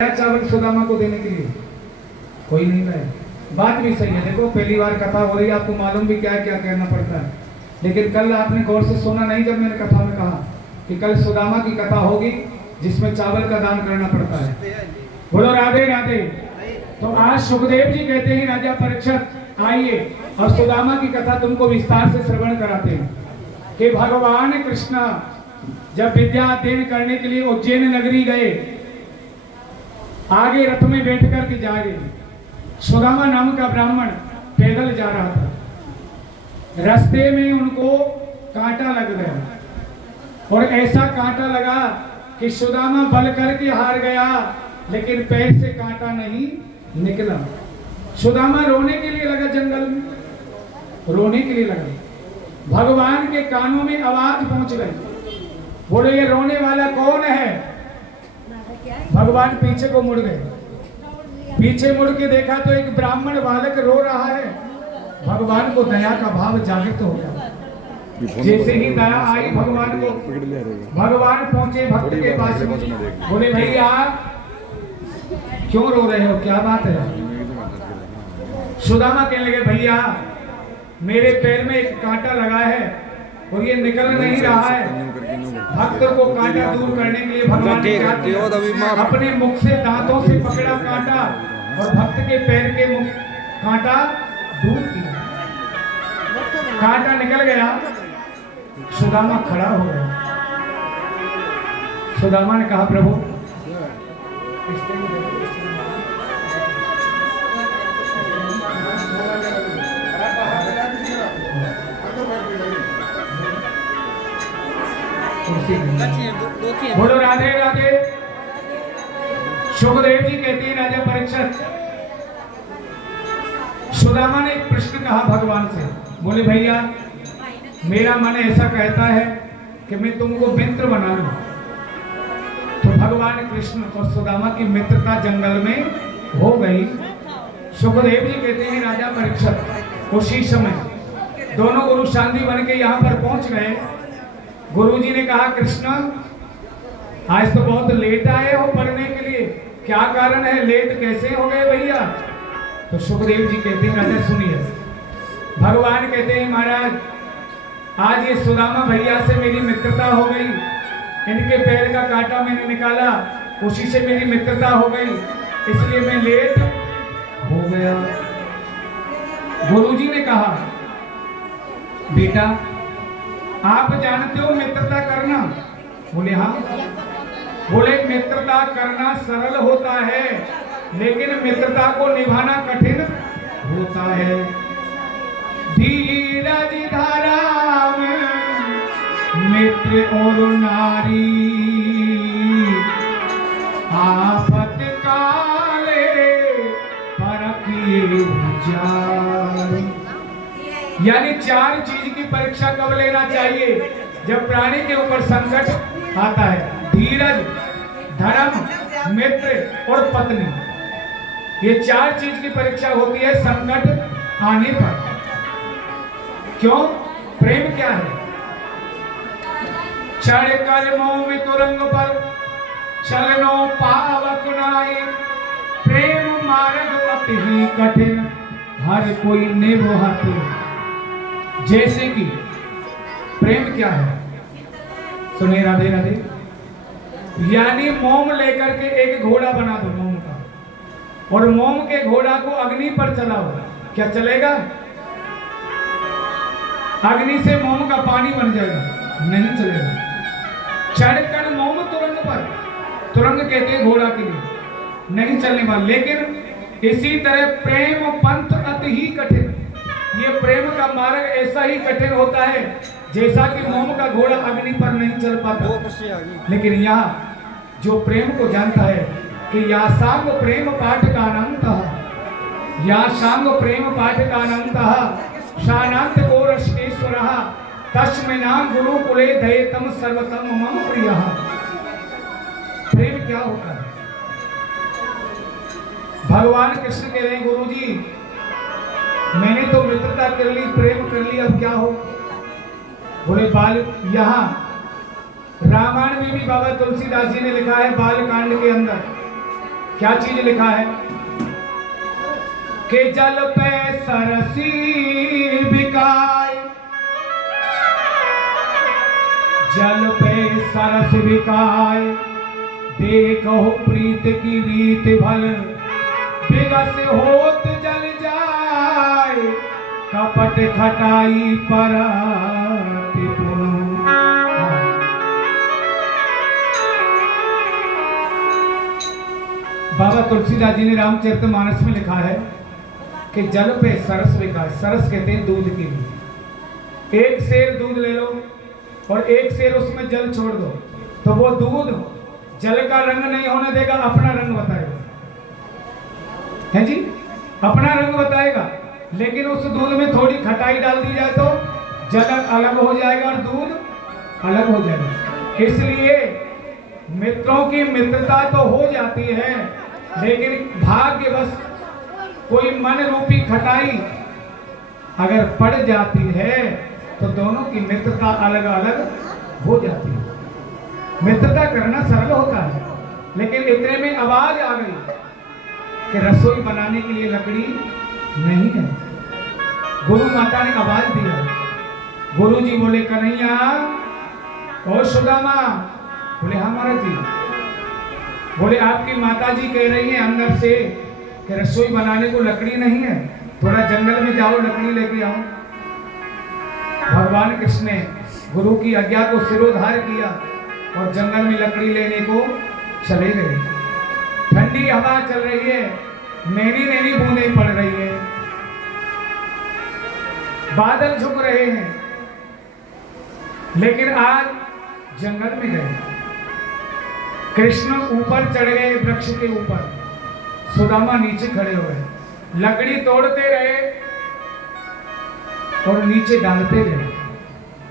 चावल सुदामा को देने के लिए कोई नहीं लाया। बात भी सही है। देखो पहली बार कथा हो रही है, आपको मालूम भी क्या क्या कहना पड़ता है। लेकिन कल आपने गौर से सुना नहीं जब मैंने कथा में कहा कि कल सुदामा की कथा होगी जिसमें चावल का दान करना पड़ता है। बोलो राधे राधे। तो आज सुखदेव जी कहते हैं राजा परीक्षित आइए और सुदामा की कथा तुमको विस्तार से श्रवण कराते हैं कि भगवान कृष्ण जब विद्या अध्ययन करने के लिए उज्जैन नगरी गए, आगे रथ में बैठ कर के जा रहे। सुदामा नाम का ब्राह्मण पैदल जा रहा था। रास्ते में उनको कांटा लग गया और ऐसा कांटा लगा कि सुदामा बल करके हार गया, लेकिन पैर से कांटा नहीं निकला। सुदामा रोने के लिए लगा, जंगल में रोने के लिए लगा। भगवान के कानों में आवाज पहुंच गई, बोले ये रोने वाला कौन है? भगवान पीछे को मुड़ गए। पीछे मुड़ के देखा तो एक ब्राह्मण बालक रो रहा है। भगवान को दया का भाव जागृत हो गया। जैसे ही दया आई भगवान को, भगवान पहुंचे भक्त के पास, बोले भैया क्यों रो रहे हो, क्या बात है? सुदामा कहने लगे भैया मेरे पैर में एक कांटा लगा है और ये निकल नहीं रहा है। भक्त को कांटा दूर करने के लिए भगवान ने अपने मुख से दांतों से पकड़ा कांटा और भक्त के पैर के मुख कांटा दूर किया। कांटा निकल गया। सुदामा खड़ा हो गया। सुदामा ने कहा प्रभु बोलो राधे राधे। सुखदेव जी कहते हैं राजा परीक्षित, सुदामा ने एक प्रश्न कहा भगवान से, बोले भैया मेरा मन ऐसा कहता है कि मैं तुमको मित्र बना लूं। तो भगवान कृष्ण और सुदामा की मित्रता जंगल में हो गई। सुखदेव जी कहते हैं राजा परीक्षित उसी समय दोनों गुरु शांति बन के यहाँ पर पहुंच गए। गुरुजी ने कहा कृष्ण आज तो बहुत लेट आए हो पढ़ने के लिए, क्या कारण है, लेट कैसे हो गए भैया? तो सुखदेव जी कहते हैं राजा सुनिए। भगवान कहते हैं महाराज आज ये सुदामा भैया से मेरी मित्रता हो गई, इनके पैर का कांटा मैंने निकाला, उसी से मेरी मित्रता हो गई, इसलिए मैं लेट हो गया। गुरुजी ने कहा बेटा आप जानते हो मित्रता करना? बोले हाँ। बोले मित्रता करना सरल होता है लेकिन मित्रता को निभाना कठिन होता है। धीरज धारा में मित्र और नारी, आफत काले परखिए जारी। यानी चार चीज की परीक्षा कब लेना चाहिए? जब प्राणी के ऊपर संकट आता है। धीरज, धर्म, मित्र और पत्नी, ये चार चीज की परीक्षा होती है संकट आने पर। क्यों? प्रेम क्या है? चढ़ कर मोह में तुरंग पर चलनो पावक नाय, प्रेम मार्ग अति ही कठिन हर कोई निभते। जैसे कि प्रेम क्या है? सुनिए राधे राधे। यानी मोम लेकर के एक घोड़ा बना दो मोम का, और मोम के घोड़ा को अग्नि पर चलाओ, क्या चलेगा? अग्नि से मोम का पानी बन जाएगा? नहीं चलेगा। चढ़कर मोम तुरंग पर, तुरंग कहते हैं घोड़ा के लिए, नहीं चलने वाला। लेकिन इसी तरह प्रेम पंथ अति ही कठिन, ये प्रेम का मार्ग ऐसा ही कठिन होता है जैसा कि मोम का घोड़ा अग्नि पर नहीं चल पाता। लेकिन यहाँ जो प्रेम को जानता है कि या सांग प्रेम पाठ का अनंत, या सांग प्रेम पाठ का अनंत, शानांत को रश्केश्वर तस्मै नाम गुरु कुले दयेतम सर्वतम मम प्रिय। प्रेम क्या होता है? भगवान कृष्ण कह रहे हैं गुरु जी मैंने तो मित्रता कर ली, प्रेम कर ली, अब क्या हो? बोले बाल, यहाँ रामायण में भी बाबा तुलसीदास जी ने लिखा है बाल कांड के अंदर क्या चीज लिखा है कि जल पे सरसी बिकाए, जल पे सरस बिकाए, देखो प्रीत की रीत भल, बिगस होत जल जाए, कपट खटाई पर बाबा तुलसीदास जी ने रामचरितमानस में लिखा है कि जल पे सरस बिकाए। सरस कहते हैं दूध के लिए। एक सेर दूध ले लो और एक सेर उसमें जल छोड़ दो तो वो दूध जल का रंग नहीं होने देगा, अपना रंग बताएगा, है जी, अपना रंग बताएगा। लेकिन उस दूध में थोड़ी खटाई डाल दी जाए तो जल अलग हो जाएगा और दूध अलग हो जाएगा। इसलिए मित्रों की मित्रता तो हो जाती है, लेकिन भाग्यवश कोई मन रूपी खटाई अगर पड़ जाती है तो दोनों की मित्रता अलग अलग हो जाती है। मित्रता करना सरल होता है, लेकिन इतने में आवाज आ गई कि रसोई बनाने के लिए लकड़ी नहीं है। गुरु माता ने आवाज दिया। गुरु जी बोले कन्हैया और सुदामा, बोले हाँ महाराज जी। बोले आपकी माता जी कह रही है अंदर से कि रसोई बनाने को लकड़ी नहीं है, थोड़ा जंगल में जाओ लकड़ी लेके आओ। भगवान कृष्ण ने गुरु की आज्ञा को सिरोधार किया और जंगल में लकड़ी लेने को चले गए। ठंडी हवा चल रही है, नैनी नैनी बूंदें पड़ रही है, बादल झुक रहे हैं, लेकिन आज जंगल में गए। कृष्ण ऊपर चढ़ गए वृक्ष के ऊपर, सुदामा नीचे खड़े हुए, लकड़ी तोड़ते रहे और नीचे डालते रहे।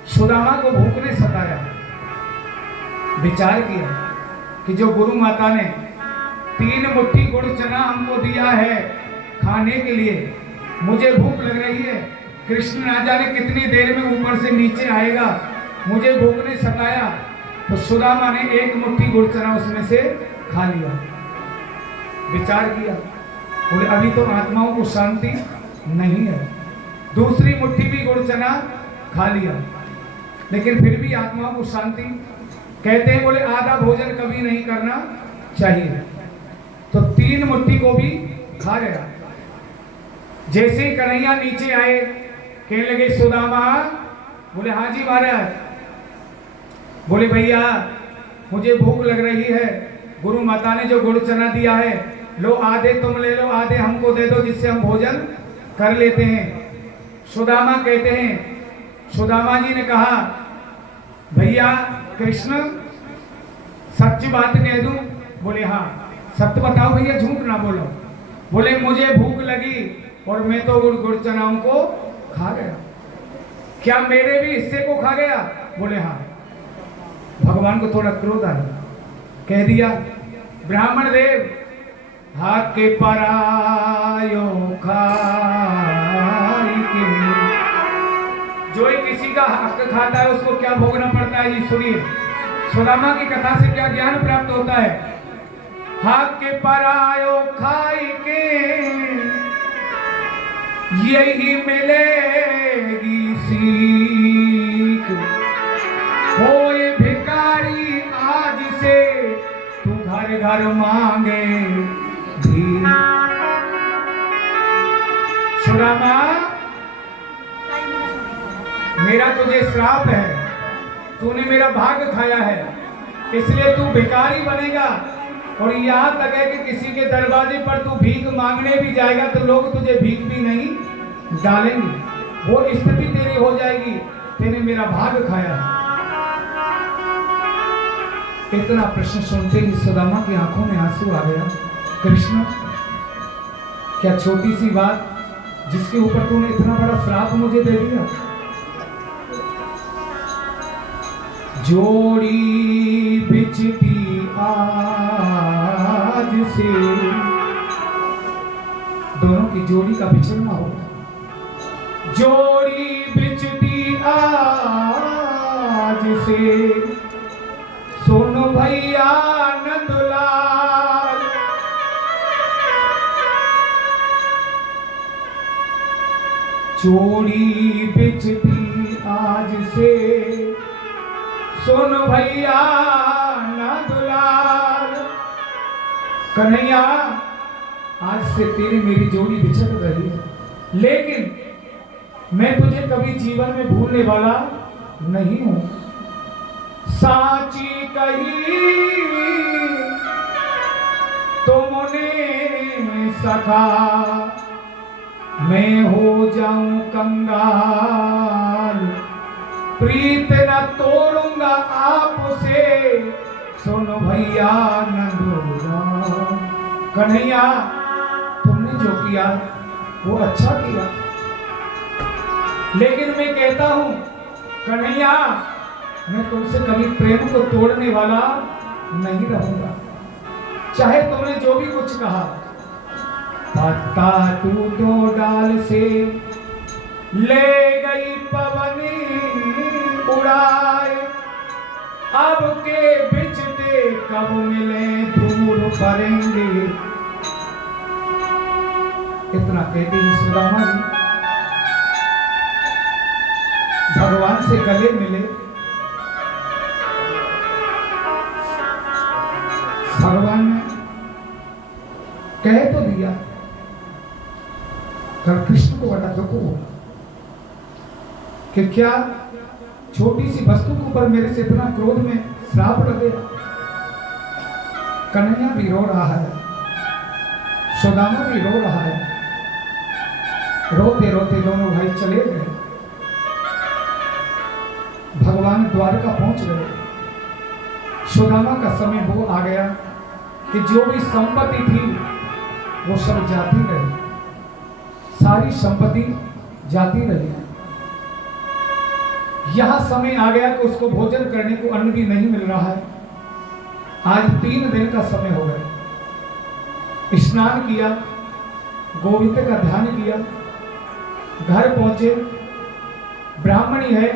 सुदामा को भूख ने सताया। विचार किया कि जो गुरु माता ने 3 मुट्ठी गुड़ चना हमको दिया है खाने के लिए, मुझे भूख लग रही है, कृष्ण ना जाने कितनी देर में ऊपर से नीचे आएगा, मुझे भूख ने सताया। तो सुदामा ने 1 मुट्ठी गुड़ चना उसमें से खा लिया। विचार किया, बोले अभी तो आत्माओं को शांति नहीं है। दूसरी मुट्ठी भी गुड़ चना खा लिया, लेकिन फिर भी आत्माओं को शांति। कहते हैं बोले आधा भोजन कभी नहीं करना चाहिए। तो 3 मुट्ठी को भी खा गया। जैसे ही कन्हैया नीचे आए, कहने लगे सुदामा, बोले हाँ जी महाराज। बोले भैया मुझे भूख लग रही है, गुरु माता ने जो गुड़ चना दिया है, लो आधे तुम ले लो, आधे हमको दे दो, जिससे हम भोजन कर लेते हैं। सुदामा कहते हैं, सुदामा जी ने कहा भैया कृष्ण सच बात कह दूं? बोले हाँ सत्य बताओ भैया, झूठ ना बोलो। बोले मुझे भूख लगी और मैं तो गुड़ चनाओं को खा गया। क्या मेरे भी हिस्से को खा गया? बोले हाँ। भगवान को थोड़ा क्रोध आया, कह दिया ब्राह्मण देव हाथ के परायो खाई के, जो किसी का हक खाता है उसको क्या भोगना पड़ता है। जी सुनिए, सुदामा की कथा से क्या ज्ञान प्राप्त होता है। हाथ के परायो खाई के यही मिलेगी सीख, होए भिखारी आज से तू घर घर मांगे भी। सुदामा मेरा तुझे श्राप है, तूने मेरा भाग खाया है, इसलिए तू भिखारी बनेगा। और यहाँ तक है कि किसी के दरवाजे पर तू भीख मांगने भी जाएगा तो लोग तुझे भीख भी नहीं डालेंगे। वो स्थिति तेरी हो जाएगी, तेने मेरा भाग खाया है। इतना प्रश्न सुनते ही सुदामा की आंखों में आंसू आ गया। कृष्ण क्या छोटी सी बात जिसके ऊपर तूने इतना बड़ा श्राप मुझे दे दिया। जोड़ी बिछती आज से, दोनों की जोड़ी का बिछड़ना हो। जोड़ी बिछती आज से, सुनो भैया नंदलाल चोरी बिचती आज से सुन भैया ना दुलार। कन्हैया आज से तेरी मेरी जोड़ी बिछड़ रही है, लेकिन मैं तुझे कभी जीवन में भूलने वाला नहीं हूं। साची कही तुमने सखा, मैं हो जाऊं कंगाल, प्रीत न तोड़ूंगा आपसे सुन भैया न दूंगा। कन्हैया तुमने जो किया वो अच्छा किया, लेकिन मैं कहता हूं कन्हैया मैं तुमसे कभी प्रेम को तोड़ने वाला नहीं रहूंगा, चाहे तुमने जो भी कुछ कहा। पत्ता टूटो डाल से ले गई पवन उड़ाए, अब के बिछड़े कब मिले दूर करेंगे। इतना कहते ही सुदामा जी भगवान से गले मिले। भगवान ने कह तो दिया, कर कृष्ण को बड़ा दुख हुआ कि क्या छोटी सी वस्तु के ऊपर मेरे से इतना क्रोध में श्राप लगेगा। कन्हैया भी रो रहा है, सुदामा भी रो रहा है। रोते रोते दोनों भाई चले गए। भगवान द्वारका पहुंच गए। सुदामा का समय वो आ गया कि जो भी संपत्ति थी वो सब जाती रही, सारी संपत्ति जाती रही। यहां समय आ गया कि उसको भोजन करने को अन्न भी नहीं मिल रहा है। आज 3 दिन का समय हो गया। स्नान किया, गोविंद का ध्यान किया, घर पहुंचे। ब्राह्मणी है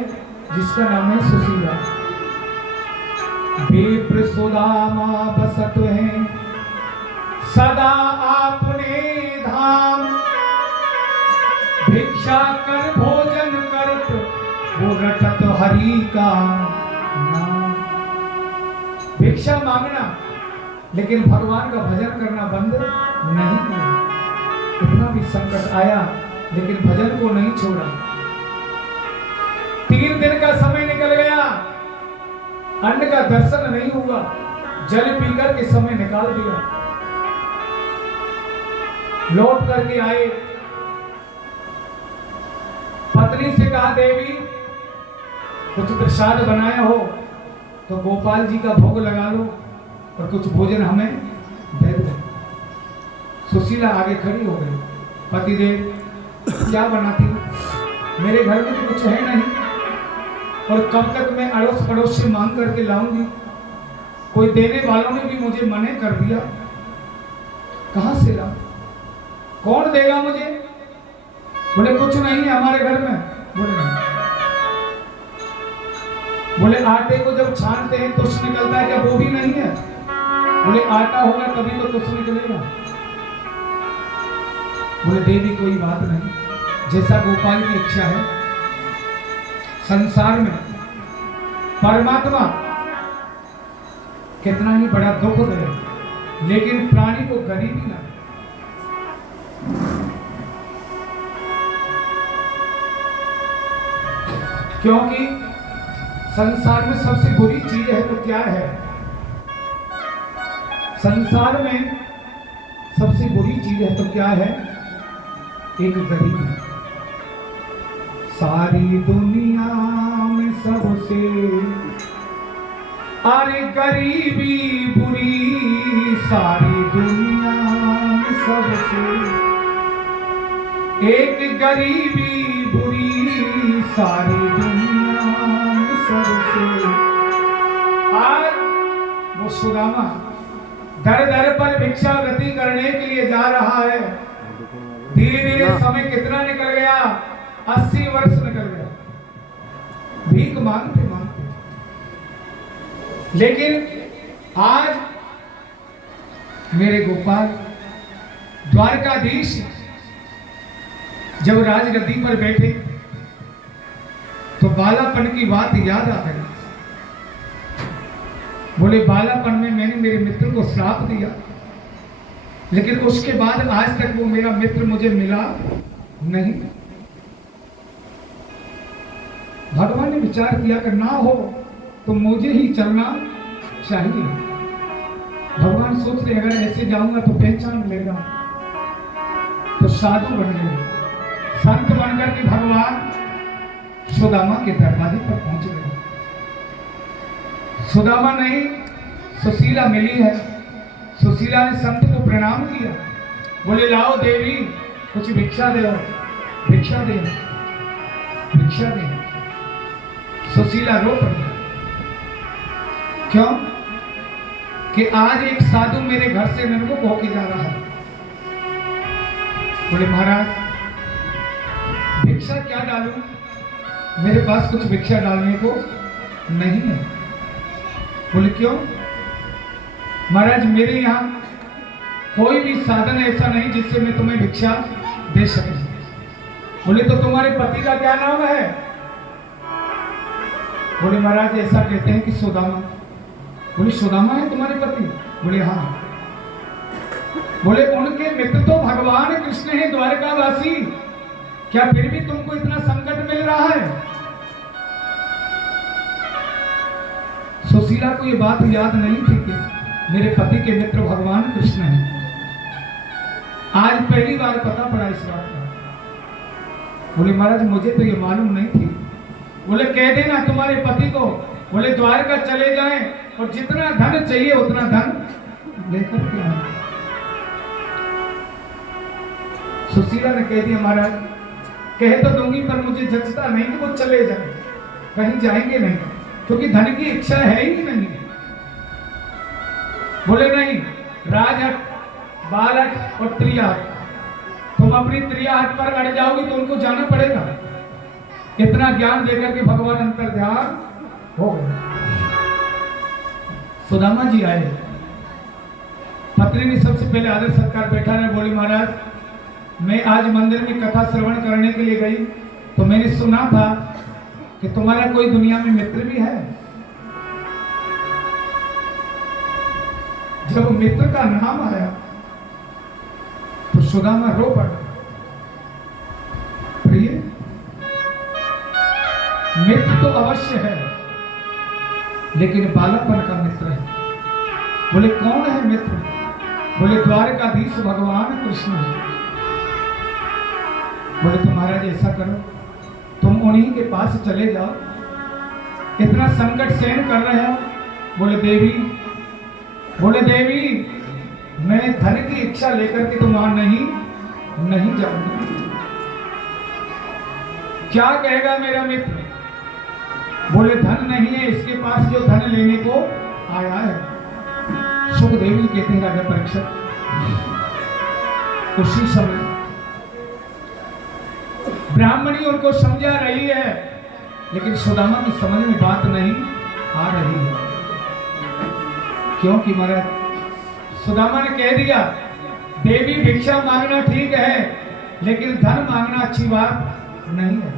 जिसका नाम है सुशीला। विप्र सुदामा बसत हैं सदा आपने धाम, भिक्षा कर भोजन करत वो रटत हरि का नाम। भिक्षा मांगना लेकिन भगवान का भजन करना बंद नहीं किया। इतना भी संकट आया लेकिन भजन को नहीं छोड़ा। 3 दिन का समय निकल गया, अन्न का दर्शन नहीं हुआ, जल पीकर के समय निकाल दिया। लौट करके आए, पत्नी से कहा देवी कुछ प्रसाद बनाया हो तो गोपाल जी का भोग लगा लो और कुछ भोजन हमें दे दो। सुशीला आगे खड़ी हो गई। पतिदेव क्या बनाती हूँ, मेरे घर में तो कुछ है नहीं और कब तक मैं अड़ोस पड़ोस से मांग करके लाऊंगी। कोई देने वालों ने भी मुझे मना कर दिया, कहां से लाऊं, कौन देगा मुझे। बोले कुछ नहीं है हमारे घर में। बोले नहीं। बोले आटे को जब छानते हैं तो तुष निकलता है क्या, वो भी नहीं है। बोले आटा होगा तभी तो तुष निकलेगा। बोले देवी कोई बात नहीं, जैसा गोपाल की इच्छा है। संसार में परमात्मा कितना ही बड़ा दुख दे लेकिन प्राणी को गरीबी ना। क्योंकि संसार में सबसे बुरी चीज है तो क्या है, संसार में सबसे बुरी चीज है तो क्या है, एक गरीबी। सारी दुनिया में सबसे अरे गरीबी बुरी, सारी दुनिया में सबसे एक गरीबी बुरी, सारी दुनिया में सबसे। आज वो सुदामा दर दर पर भिक्षा गति करने के लिए जा रहा है। धीरे धीरे समय कितना निकल गया, 80 वर्ष निकल गया भीख मांगते मांगते। लेकिन आज मेरे गोपाल द्वारकाधीश जब राजगद्दी पर बैठे तो बालापन की बात याद आ गई। बोले बालापन में मैंने मेरे मित्र को श्राप दिया, लेकिन उसके बाद आज तक वो मेरा मित्र मुझे मिला नहीं। भगवान ने विचार किया कि ना हो तो मुझे ही चलना चाहिए। भगवान सोच रहे अगर ऐसे जाऊंगा तो पहचान लेगा, तो साधु बन गए, संत बनकर के भगवान सुदामा के दरवाजे पर पहुंच गए। सुदामा नहीं, सुशीला मिली है। सुशीला ने संत को प्रणाम किया, बोले लाओ देवी कुछ भिक्षा दे, भिक्षा दे, भिक्षा दे। सुशीला रो पड़ी। क्यों? कि आज एक साधु मेरे घर से निर्मुख होके जा रहा है। बोले महाराज भिक्षा क्या डालूं? मेरे पास कुछ भिक्षा डालने को नहीं है। बोले क्यों? महाराज मेरे यहाँ कोई भी साधन ऐसा नहीं जिससे मैं तुम्हें भिक्षा दे सकूं। बोले तो तुम्हारे पति का क्या नाम है? बोले महाराज ऐसा कहते हैं कि सुदामा। बोले सुदामा है तुम्हारे पति? बोले हाँ। बोले उनके मित्र तो भगवान कृष्ण है द्वारकावासी, क्या फिर भी तुमको इतना संकट मिल रहा है? सुशीला को ये बात याद नहीं थी कि मेरे पति के मित्र भगवान कृष्ण हैं। आज पहली बार पता पड़ा इस बात का। बोले महाराज मुझे तो ये मालूम नहीं थी। बोले कह देना तुम्हारे पति को, बोले द्वारका चले जाएं और जितना धन चाहिए उतना धन लेकर के आए। सुशीला ने कह दिया महाराज कह तो दूंगी पर मुझे जचता नहीं कि वो चले जाए, कहीं जाएंगे नहीं, क्योंकि धन की इच्छा है ही नहीं। बोले नहीं, राजहट, बालहट और त्रियाहट, तुम अपनी त्रियाहट पर अड़ जाओगी तो उनको जाना पड़ेगा। इतना ज्ञान देकर के भगवान अंतर्ध्यान हो गए। सुदामा जी आए, पत्नी ने सबसे पहले आदर सत्कार बैठा रहे। बोली महाराज मैं आज मंदिर में कथा श्रवण करने के लिए गई तो मैंने सुना था कि तुम्हारा कोई दुनिया में मित्र भी है। जब मित्र का नाम आया तो सुदामा रो पड़ा। प्रिय मित्र तो अवश्य है, लेकिन बालापन का मित्र है। बोले कौन है मित्र? बोले द्वारकाधीश भगवान कृष्ण है। बोले तो महाराज ऐसा करो तुम उन्हीं के पास चले जाओ, इतना संकट सहन कर रहे हो। बोले देवी, बोले देवी मैं धन की इच्छा लेकर के तुम वहां नहीं जाऊंगा। क्या कहेगा मेरा मित्र? बोले धन नहीं है इसके पास जो धन लेने को आया है। सुखदेवी कहते हैं राजा परीक्षित उसी समय ब्राह्मणी उनको समझा रही है, लेकिन सुदामा की समझ में बात नहीं आ रही है। क्योंकि महाराज सुदामा ने कह दिया देवी भिक्षा मांगना ठीक है, लेकिन धन मांगना अच्छी बात नहीं है।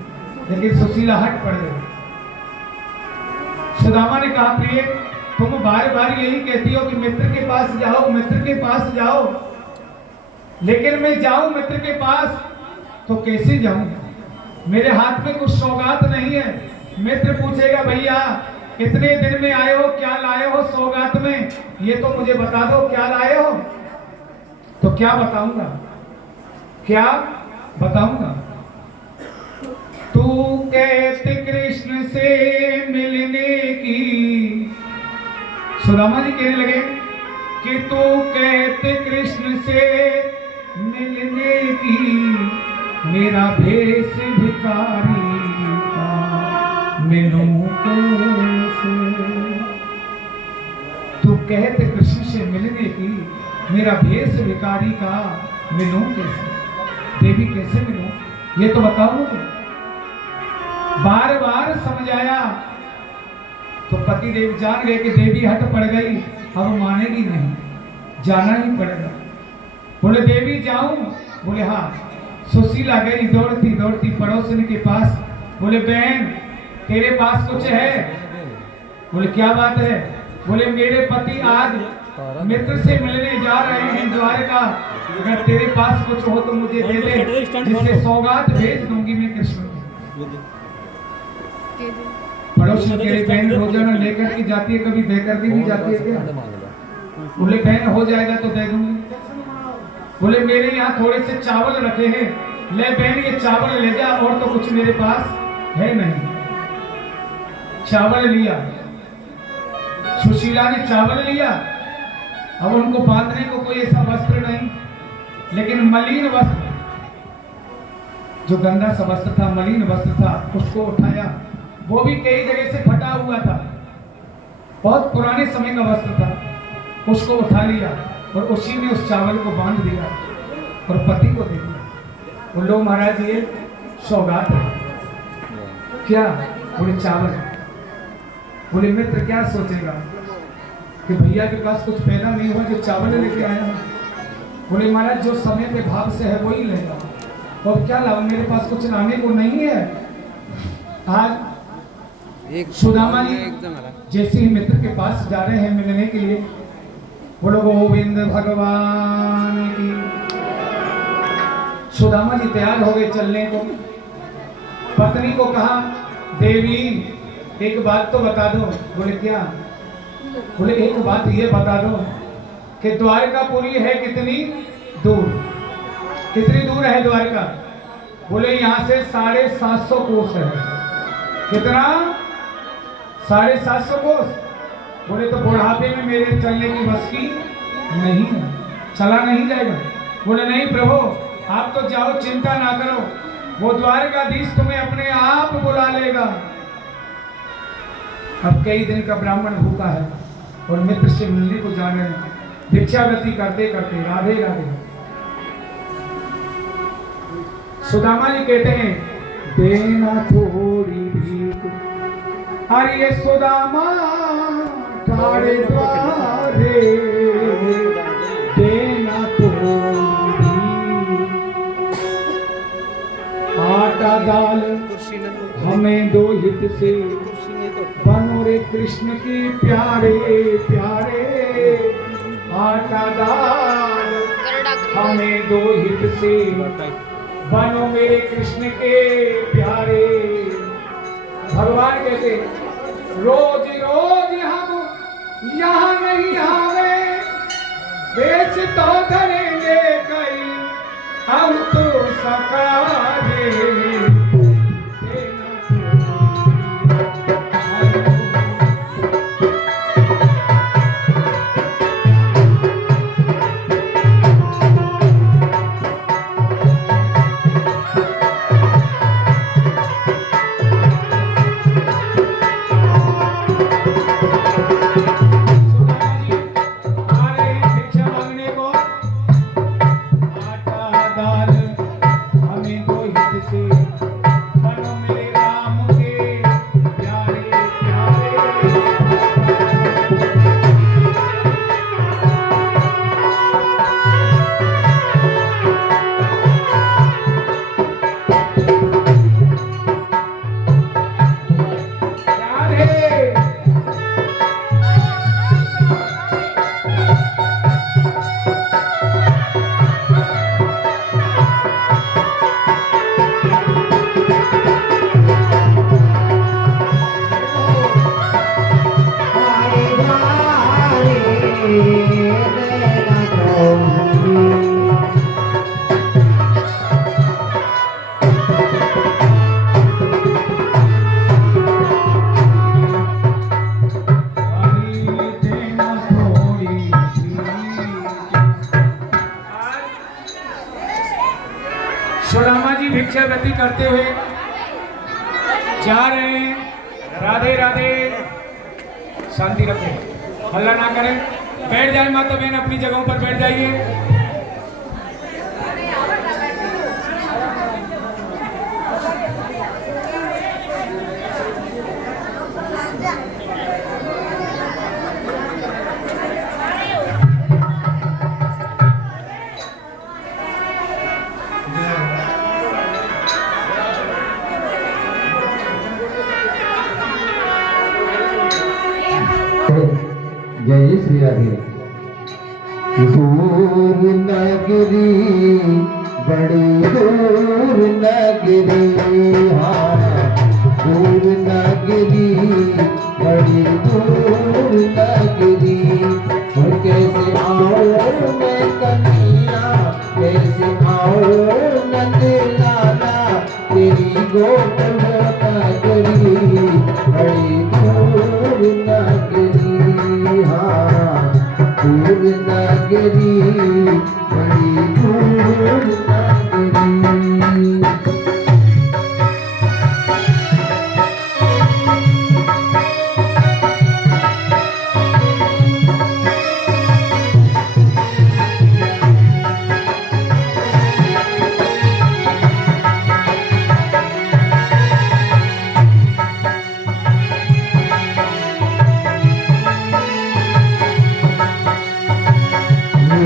लेकिन सुशीला हट पड़ गई। सुदामा ने कहा प्रिय तुम बार बार यही कहती हो कि मित्र के पास जाओ, मित्र के पास जाओ, लेकिन मैं जाऊं मित्र के पास तो कैसे जाऊं? मेरे हाथ में कुछ सौगात नहीं है। मित्र पूछेगा भैया कितने दिन में आए हो, क्या लाए हो सौगात में, ये तो मुझे बता दो क्या लाए हो। तो क्या बताऊंगा, क्या बताऊंगा? तू कहते कृष्ण से मिलने की, सुदामा जी कहने लगे कि तू कहते कृष्ण से मिलने की, मेरा भेष भिखारी का मिलूं कैसे। तू कहते कृष्ण से मिलने की, मेरा भेष भिखारी का मिलूं कैसे। देवी कैसे मिलूं ये तो बताओ मुझे। बार बार समझाया तो पति देव जान गए कि देवी हट पड़ गई, अब मानेगी नहीं, जाना ही पड़ेगा। बोले देवी जाऊं? बोले हाँ। सुशीला गई दौड़ती दौड़ती पड़ोसन के पास, बोले बहन तेरे पास कुछ है? बोले क्या बात है? बोले मेरे पति आज मित्र से मिलने जा रहे हैं द्वारका, अगर तेरे पास कुछ हो तो मुझे दे दे, जिससे सौगात भेज दूंगी मैं कृष्ण को। पड़ोसी के लिए बहन रोजाना लेकर के जाती है, कभी देकर के भी जाती है क्या? बोले बहन हो जाएगा तो दे दूंगी। बोले मेरे यहाँ थोड़े से चावल रखे हैं, ले बहन ये चावल ले जा, और तो कुछ मेरे पास है नहीं। चावल लिया, सुशीला ने चावल लिया। अब उनको बांधने को कोई ऐसा वस्त्र नहीं, लेकिन मलिन वस्त्र, जो गंदा सा वस्त्र था, मलिन वस्त्र था, उसको उठाया। वो भी कई जगह से फटा हुआ था, बहुत पुराने समय का वस्त्र था, उसको उठा लिया और उसी में उस चावल को बांध दिया और पति को दे दिया। बोलो महाराज ये सौगात है। क्या? बोले चावल। बोले मित्र क्या सोचेगा कि भैया के पास कुछ पैदा नहीं हुआ जो चावल लेके आया है। बोले महाराज जो समय पे भाव से है वही लेगा, और क्या लाभ, मेरे पास कुछ लाने को नहीं है। आज सुदामा जी जैसे ही मित्र के पास जा रहे हैं मिलने के लिए, बोलो गोविंद भगवान की। सुदामा जी तैयार हो गए चलने को। पत्नी को कहा देवी एक बात तो बता दो। बोले क्या? बोले एक बात ये बता दो कि द्वारकापुरी है कितनी दूर? कितनी दूर है द्वारका? बोले यहाँ से 750 कोस है। कितना? 750 कोस। बोले तो बुढ़ापे में मेरे चलने की बस की नहीं है, चला नहीं जाएगा। बोले नहीं प्रभु आप तो जाओ, चिंता ना करो, वो द्वारकाधीश तुम्हें अपने आप बुला लेगा। अब कई दिन का ब्राह्मण भूखा है और मित्र से मिलने को जा रहे हैं, भिक्षावृत्ति करते करते राधे राधे। सुदामा जी कहते हैं देना थोड़ी भीख, अरे ये सुदामा तारे द्वारे देना थोड़ी भीख, आटा दाल हमें दो हित से, बनो रे कृष्ण के प्यारे प्यारे। आटा दाल हमें दो हित से, बनो मेरे कृष्ण के प्यारे। भगवान कहते रोज रोज हम यहाँ नहीं आवे, बेच तो धरेंगे कई हम तो सकारे। सुदामा जी भिक्षावृत्ति करते हुए जा रहे हैं। राधे राधे। शांति रखें, हल्ला ना करें, बैठ जाए माता बहन अपनी जगहों पर बैठ जाइए। Yeah. जय श्री राधे। दूर नगरी बड़ी दूर नगरी, हाँ दूर नगरी बड़ी दूर नगरी। और कैसे आओ मैं कन्हैया, कैसे आओ नंद लाला, तेरी गोद नगरी बड़ी दूर नगरी, हाँ दूर नगरी बड़ी दूर नगरी।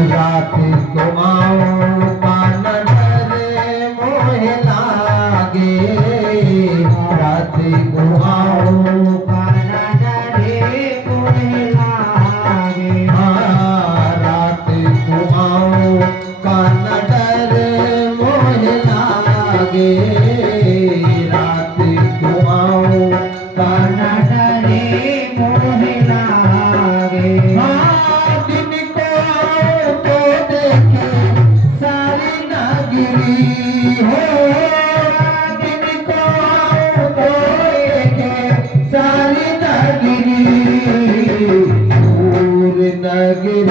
रात को आओ कान डरे मोहे लागे, रात को आओ कान डरे मोहे लागे, हाँ रात को आओ कान डरे मोहे लागे, रात को आओ कान डरे मोहे लागे। नगरी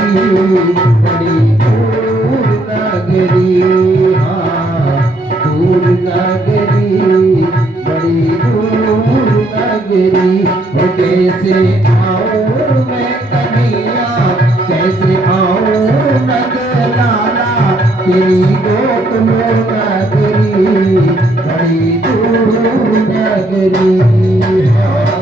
बड़ी दूर नगरी, हाँ दूर नगरी बड़ी दूर नगरी। और कैसे आऊं मैं कन्हैया, कैसे आऊं नंद लाला, तेरी गोद नगरी बड़ी दूर नगरी, हाँ।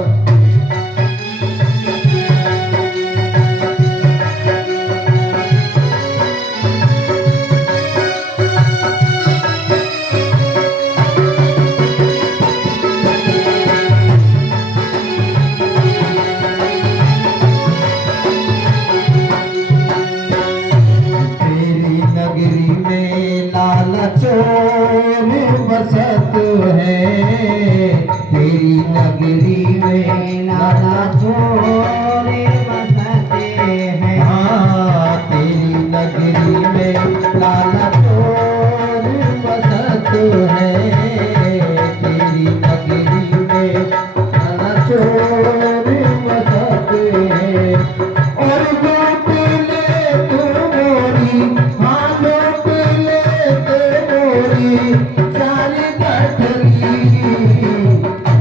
नगरी में लाला चोर बसत है, तेरी नगरी में लाला चोर बसत है, हाँ तेरी नगरी में लाला चोर बसत है, तेरी नगरी में लाला चोर बसत है। और लूट ले तू मोरी, हाँ लूट ले तू मोरी सारी गठरी,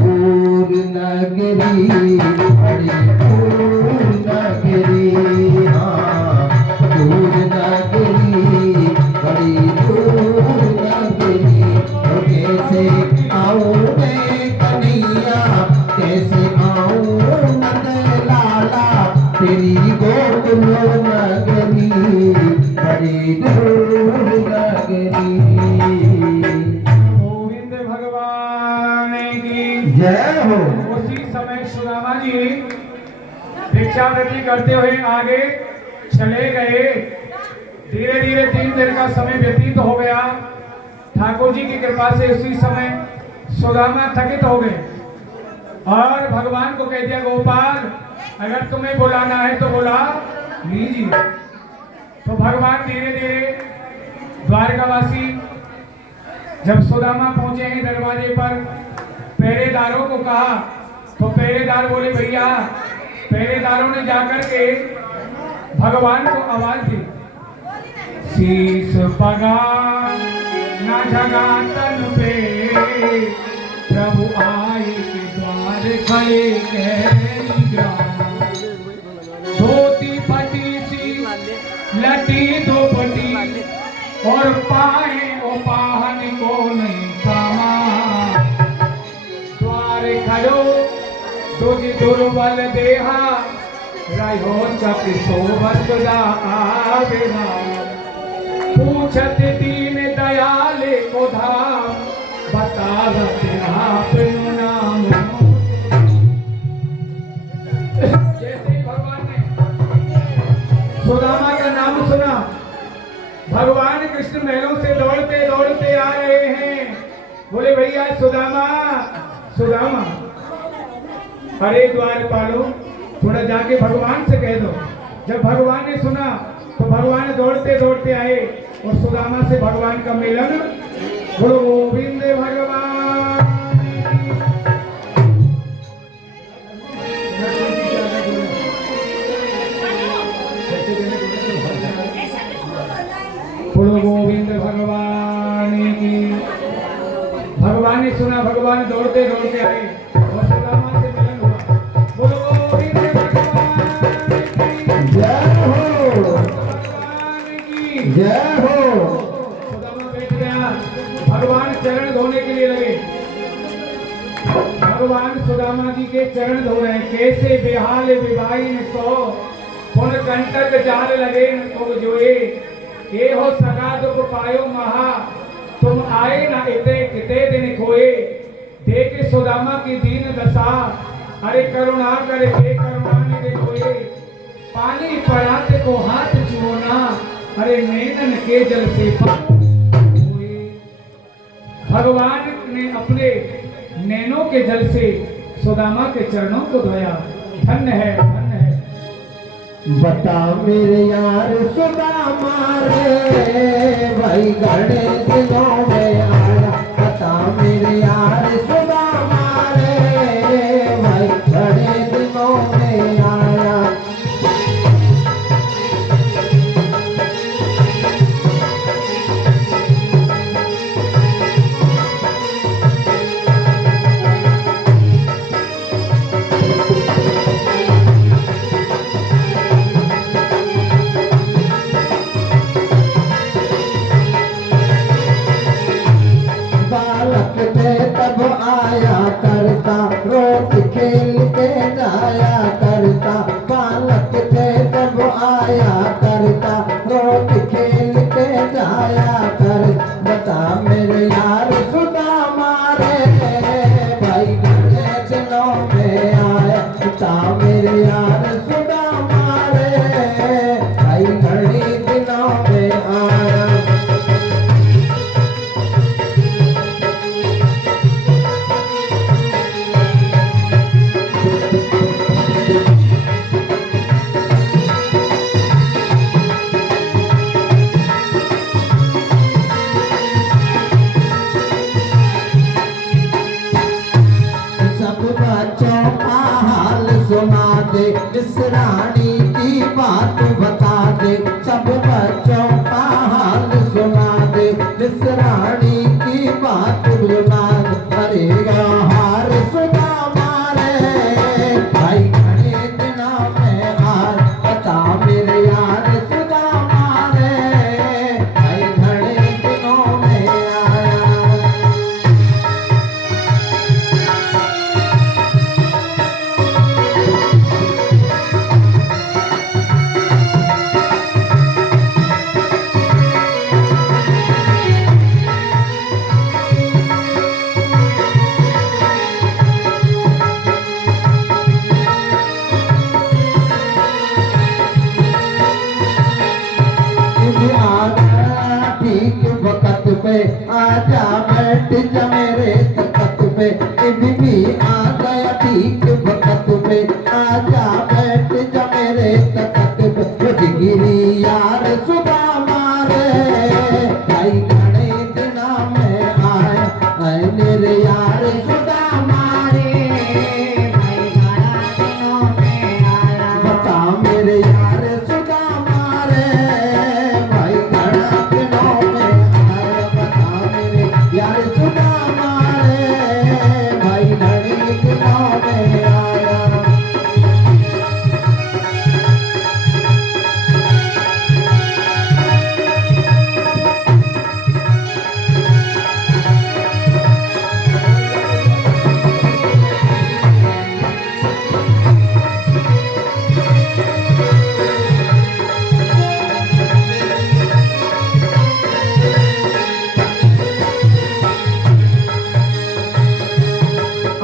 दूर नगरी बड़ी दूर नगरी, हाँ दूर नगरी बड़ी दूर नगरी। और कैसे आऊं मैं कन्हैया, कैसे आऊं नंद लाला, तेरी गोद नगरी बड़ी दूर नगरी। गोविंद भगवान की जय हो। उसी समय सुदामा जी भिक्षावृत्ति करते हुए आगे चले गए। धीरे धीरे 3 दिन का समय व्यतीत हो गया। ठाकुर जी की कृपा से उसी समय सुदामा थकित हो गए और भगवान को कह दिया, गोपाल अगर तुम्हें बुलाना है तो बुला लीजिए। तो भगवान धीरे धीरे द्वारकावासी जब सुदामा पहुंचे हैं दरवाजे पर, पहरेदारों को कहा तो पहरेदार बोले, भैया पहरेदारों ने जाकर के भगवान को आवाज दी, शीश पगा न जगा तन पे, प्रभु आए के द्वार खड़े गहरी ग्राम, धोती फटी सी लटी दोपटी और पाए ओ पाहन को नहीं सामा, द्वार खड़ो तुझ दुर्बल देहा, रहो चक सोबत आवेगा, पूछत दीन दयाले को धाम, बतावत आपनु नाम। जैसे भगवान ने भगवान कृष्ण महलों से दौड़ते दौड़ते आ रहे हैं। बोले भैया सुदामा सुदामा, अरे द्वारपालो थोड़ा जाके भगवान से कह दो। जब भगवान ने सुना तो भगवान दौड़ते दौड़ते आए और सुदामा से भगवान का मिलन। बोलो गोविंद भगवान। बोलो गोविंद भगवान की। भगवान ने सुना, भगवान दौड़ते दौड़ते आए और सुदामा से मिलन हुआ। बोलो गोविंद भगवान की। जय हो भगवान की जय हो। सुदामा बैठ गया, भगवान चरण धोने के लिए लगे। भगवान सुदामा जी के चरण धो रहे हैं। कैसे बेहाल विवाहिन सो पुन कंटक जाल लगे तुम जोए, ये हो सगा दुख पायो महा तुम आए ना इते किते दिन खोए। देख सुदामा की दीन दशा, अरे करुणा करे हे करुणा निधि होए। पानी परात को हाथ छुओना, अरे नैनन के जल से होए। भगवान ने अपने नैनों के जल से सुदामा के चरणों को धोया। धन्य है धन्य है। बता मेरे यार सुदामा रे, भाई घड़े दिनों में आया। बता मेरे यार सुदामा रे, भाई घड़े दिनों में आया। बालक थे तब आया करता, रोज खेल के जाया करता। बालक थे तब आया करता, रोज खेल के जाया कर। बता मेरे यार सुदामा रे, भाई घड़े दिनों में आया। बता मेरे यार सुदामा रे, भाई घड़े दिनों में आया। सब बच्चों का हाल सुना दे, इस रानी की बात बता दे। सब बच्चों का हाल सुना दे, इस रानी की बात सुना दे। अरे हार सुदामा रे, भाई घड़े दिनों में हार। बता मेरे यार सुदामा रे, भाई घड़े दिनों में आया। ठीक वक्त पे आजा बैठ जा मेरे तख्त पे। भी आ गया ठीक वक्त पे, आजा बैठ जा मेरे तख्त पे। जिगिरी यार सुदामा रे, भाई घड़े दिनों में आया। ऐ मेरे यार सुदामा रे, भाई घड़ा दिनों में आया। बता मेरे यार सुदामा रे, भाई घड़ा दिनों में आया। बता मेरे यार सुदामा रे, भाई घड़े दिनों में आया।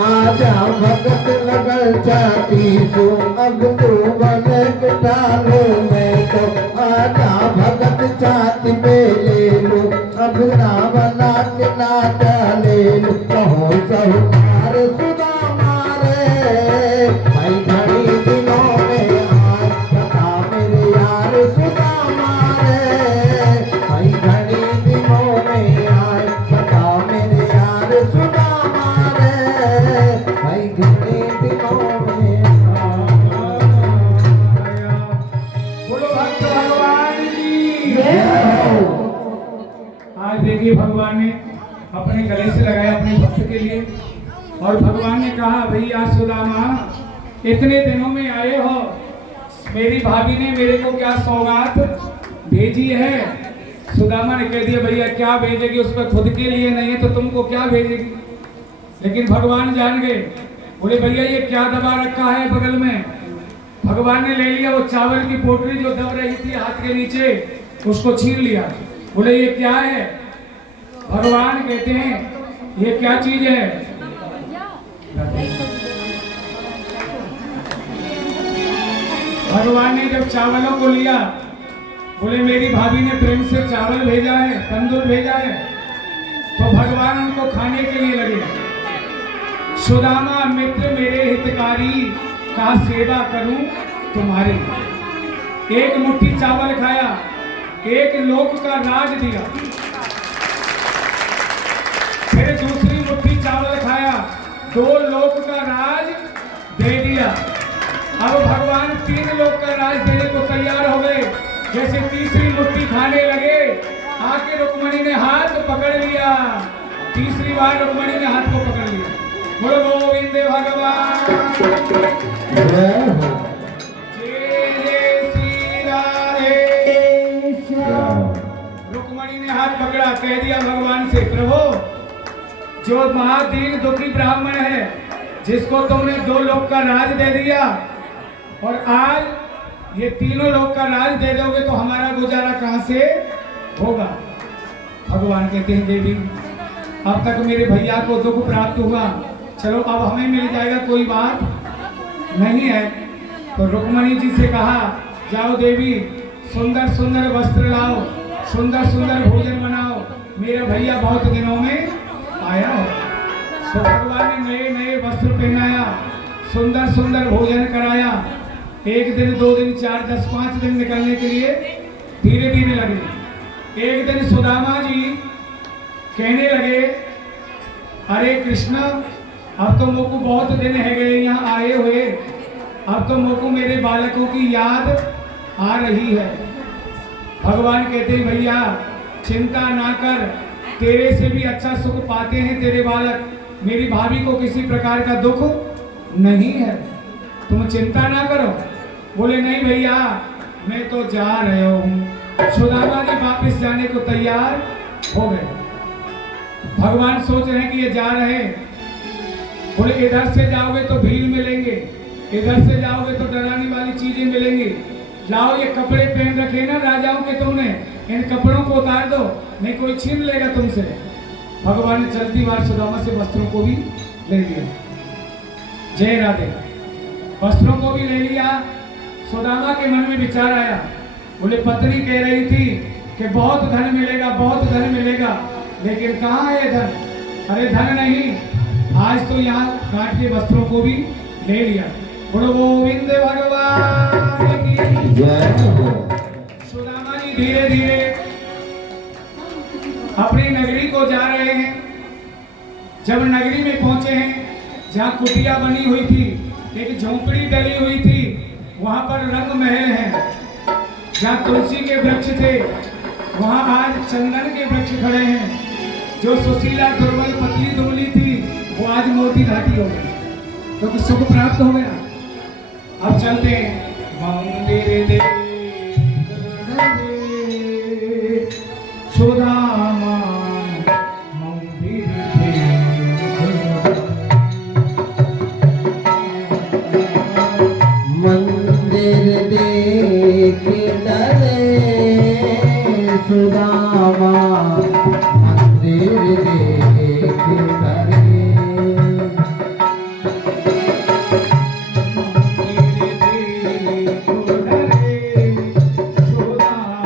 आजा भगत लगल जाती सो, अब तू बन डालो मैं तो। आजा भगत छाती पे वृंदावना के नाचा ले कहो सहुकार सुदामा रे भाई घड़ी दिनों में आज बता मेरे यार सुदामा रे भाई घड़ी दिनों में आज बता मेरे यार सुदामा रे भाई घड़ी दिनों में बोलो भक्त भगवान की। जय हो। आज देखिए भगवान ने अपने गले से लगाया अपने भक्त के लिए और भगवान ने कहा भैया सुदामा इतने दिनों में आए हो, मेरी भाभी ने मेरे को क्या सौगात भेजी है। सुदामा ने कह दिया भैया क्या भेजेगी, उस पर खुद के लिए नहीं है तो तुमको क्या भेजेगी। लेकिन भगवान जान गए, बोले भैया ये क्या दबा रखा है बगल में। भगवान ने ले लिया वो चावल की पोटली जो दब रही थी हाथ के नीचे, उसको छीन लिया। बोले ये क्या है। भगवान कहते हैं ये क्या चीज है। भगवान ने जब चावलों को लिया, बोले मेरी भाभी ने प्रेम से चावल भेजा है, तंदूर भेजा है, तो भगवान उनको खाने के लिए लगे। सुदामा मित्र मेरे हितकारी, का सेवा करूं तुम्हारी। एक मुट्ठी चावल खाया, एक लोक का राज दिया। फिर दूसरी मुट्ठी चावल खाया, 2 लोक का राज दे दिया। अब भगवान 3 लोक का राज देने को तैयार हो गए। जैसे तीसरी मुट्ठी खाने लगे, आके रुक्मणी ने हाथ पकड़ लिया। तीसरी बार रुक्मणी ने हाथ को पकड़ लिया। बोलो गोविंद भगवान जय हो। रुक्मणी ने हाथ पकड़ा, कह दिया भगवान से प्रभु जो महादीन दुखी ब्राह्मण है, जिसको तुमने 2 लोक का राज दे दिया और आज ये 3 लोक का राज दे दोगे तो हमारा गुजारा कहां से होगा। भगवान कहते हैं देवी अब तक मेरे भैया को दुख प्राप्त हुआ, चलो अब हमें मिल जाएगा, कोई बात नहीं है। तो रुक्मणी जी से कहा जाओ देवी सुंदर सुंदर वस्त्र लाओ, सुंदर सुंदर भोजन बनाओ, मेरे भैया बहुत दिनों में आया हो। तो भगवान ने नए नए वस्त्र पहनाया, सुंदर सुंदर भोजन कराया। 1 दिन 2 दिन 4 10 5 दिन निकलने के लिए धीरे धीरे लगे। एक दिन सुदामा जी कहने लगे अरे कृष्ण अब तो मोको बहुत दिन है गए यहाँ आए हुए, अब तो मोको मेरे बालकों की याद आ रही है। भगवान कहते हैं भैया चिंता ना कर, तेरे से भी अच्छा सुख पाते हैं तेरे बालक, मेरी भाभी को किसी प्रकार का दुख नहीं है, तुम चिंता ना करो। बोले नहीं भैया मैं तो जा रहे हूँ। सुदामा जी वापस जाने को तैयार हो गए। भगवान सोच रहे हैं कि ये जा रहे हैं। बोले इधर से जाओगे तो भीड़ मिलेंगे, इधर से जाओगे तो डराने वाली चीजें मिलेंगी, लाओ ये कपड़े पहन रखे ना राजाओं के तुमने, इन कपड़ों को उतार दो नहीं कोई छीन लेगा तुमसे। भगवान ने चलती बार सुदामा से वस्त्रों को भी ले लिया। जय राधे। वस्त्रों को भी ले लिया। सुदामा के मन में विचार आया, बोले पत्नी कह रही थी कि बहुत धन मिलेगा बहुत धन मिलेगा, लेकिन कहाँ है धन। अरे धन नहीं, आज तो यहाँ काट के वस्त्रों को भी ले लिया। बोलो गोविंद भगवान की जय हो। सुदामा जी धीरे धीरे अपनी नगरी को जा रहे हैं। जब नगरी में पहुंचे हैं जहाँ कुटिया बनी हुई थी, एक झोंपड़ी डली हुई थी, वहां पर रंग महल है। जहाँ तुलसी के वृक्ष थे वहां आज चंदन के वृक्ष खड़े हैं। जो सुशीला दुर्बल पतली दुबली थी वो आज मोती घाटी हो गई, तो सुख प्राप्त हो गया। अब चलते हैं मंदिर दे सुदामा मंदिर मंदिर देख डरे सुदामा, मंदिर देख डरे। सुदामा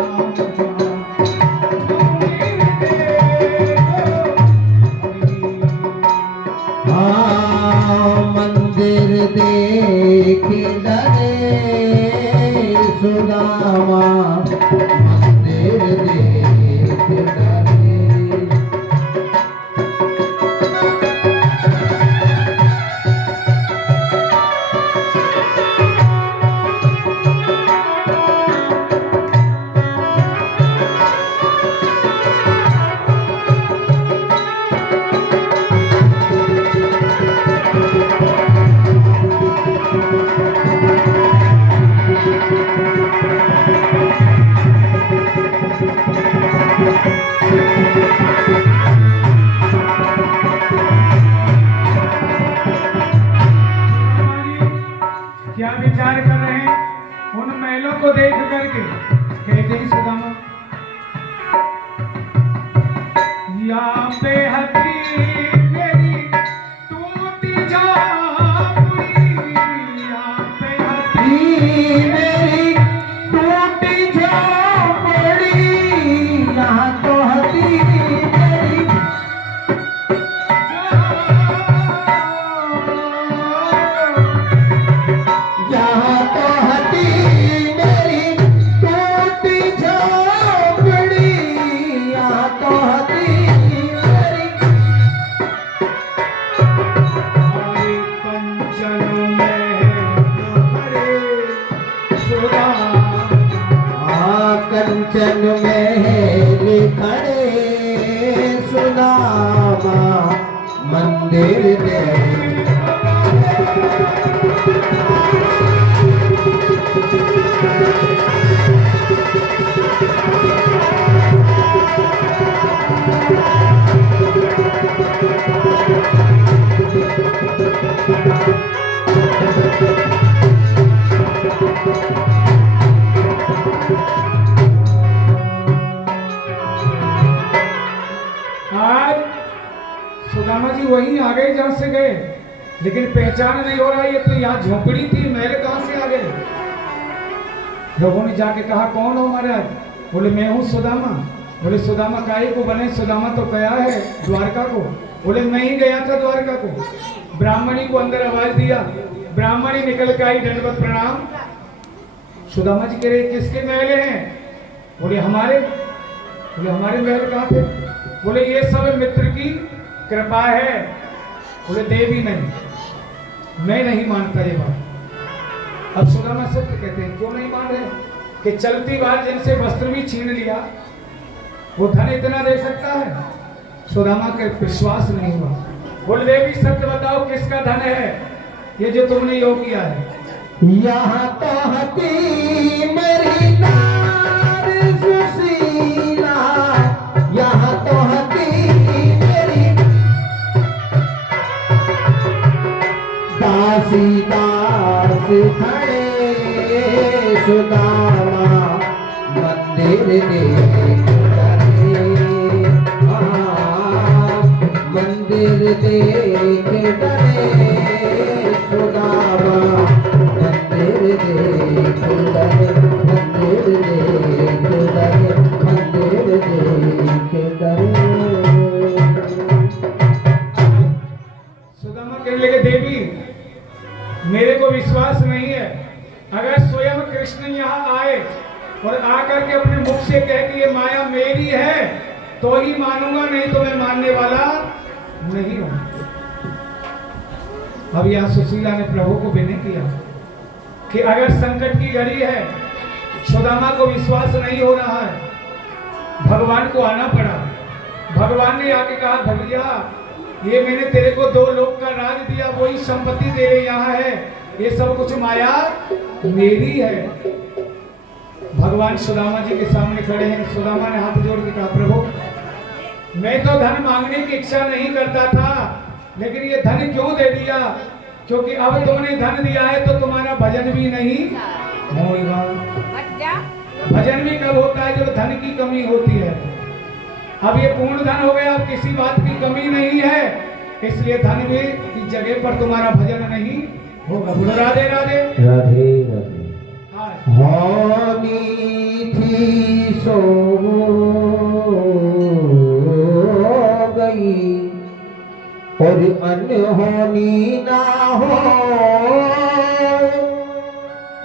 क्या विचार कर रहे हैं? उन महलों को देख करके कहते हैं सुदामा, यहाँ पे हथी मेरी टूटी झांपड़ी, यहाँ पे हथी मेरी टूटी झोपड़ी, यहाँ तो हथी मेरी, यहाँ तो हथी मेरी टूटी झोपड़ी, यहाँ तो हथी मेरी, हमारे कंचन में खड़े सुदामा, कंचन में खड़े सुदामा, मंदिर दे आज सुदामा जी वहीं आ गए जहां से गए, लेकिन पहचान नहीं हो रहा, ये तो यहाँ झोपड़ी थी, महल कहां से आ गए? लोगों ने जाके कहा कौन हो महाराज? बोले मैं हूँ सुदामा। बोले सुदामा काहे को बने? सुदामा तो गया है द्वारका को। बोले मैं ही गया था द्वारका को। ब्राह्मणी को अंदर आवाज दिया, ब्राह्मणी निकल के आई, दंडवत प्रणाम। सुदामा जी कह रहे किसके महल हैं? बोले हमारे। बोले हमारे महल कहाँ थे? बोले ये सब मित्र की कृपा है। बोले देवी नहीं, मैं नहीं मानता ये बात। अब सुदामा सत्य कहते हैं, क्यों नहीं मान रहे? कि चलती बार जिनसे वस्त्र भी छीन लिया, वो धन इतना दे सकता है? सुदामा के विश्वास नहीं हुआ। बोले देवी सत्य बताओ किसका धन है ये जो तुमने योग किया है? यहाँ तो हती मेरी नार सुशीला, यहाँ तो हती मेरी दासी दास खड़े सुदामा, मंदिर देख डरे, मंदिर देख डरे सुदामा, मंदिर देख डरे, मंदिर देख डरे, मंदिर देख डरे। सुदामा कहने लगे देवी मेरे को विश्वास नहीं है, अगर स्वयं कृष्ण यहाँ आए और आकर के अपने मुख से कह कि ये माया मेरी है तो ही मानूंगा, नहीं तो मैं मानने वाला नहीं हूं। अब यहाँ सुशीला ने प्रभु को विनय किया कि अगर संकट की घड़ी है, सुदामा को विश्वास नहीं हो रहा है, भगवान को आना पड़ा। भगवान ने आके कहा भैया ये मैंने तेरे को 2 लोक का राज दिया, वही संपत्ति तेरे यहाँ है, ये सब कुछ माया मेरी है। भगवान सुदामा जी के सामने खड़े हैं। सुदामा ने हाथ जोड़ के कहा प्रभु मैं तो धन मांगने की इच्छा नहीं करता था, लेकिन ये धन क्यों दे दिया? क्योंकि अब तुमने धन दिया है तो तुम्हारा भजन भी नहीं होगा। भजन भी कब होता है? जब धन की कमी होती है। अब ये पूर्ण धन हो गया, अब किसी बात की कमी नहीं है, इसलिए धन भी की जगह पर तुम्हारा भजन नहीं होगा। बोलो राधे राधे राधे राधे। हाँ। हानि थी सो गई और अनहोनी ना हो,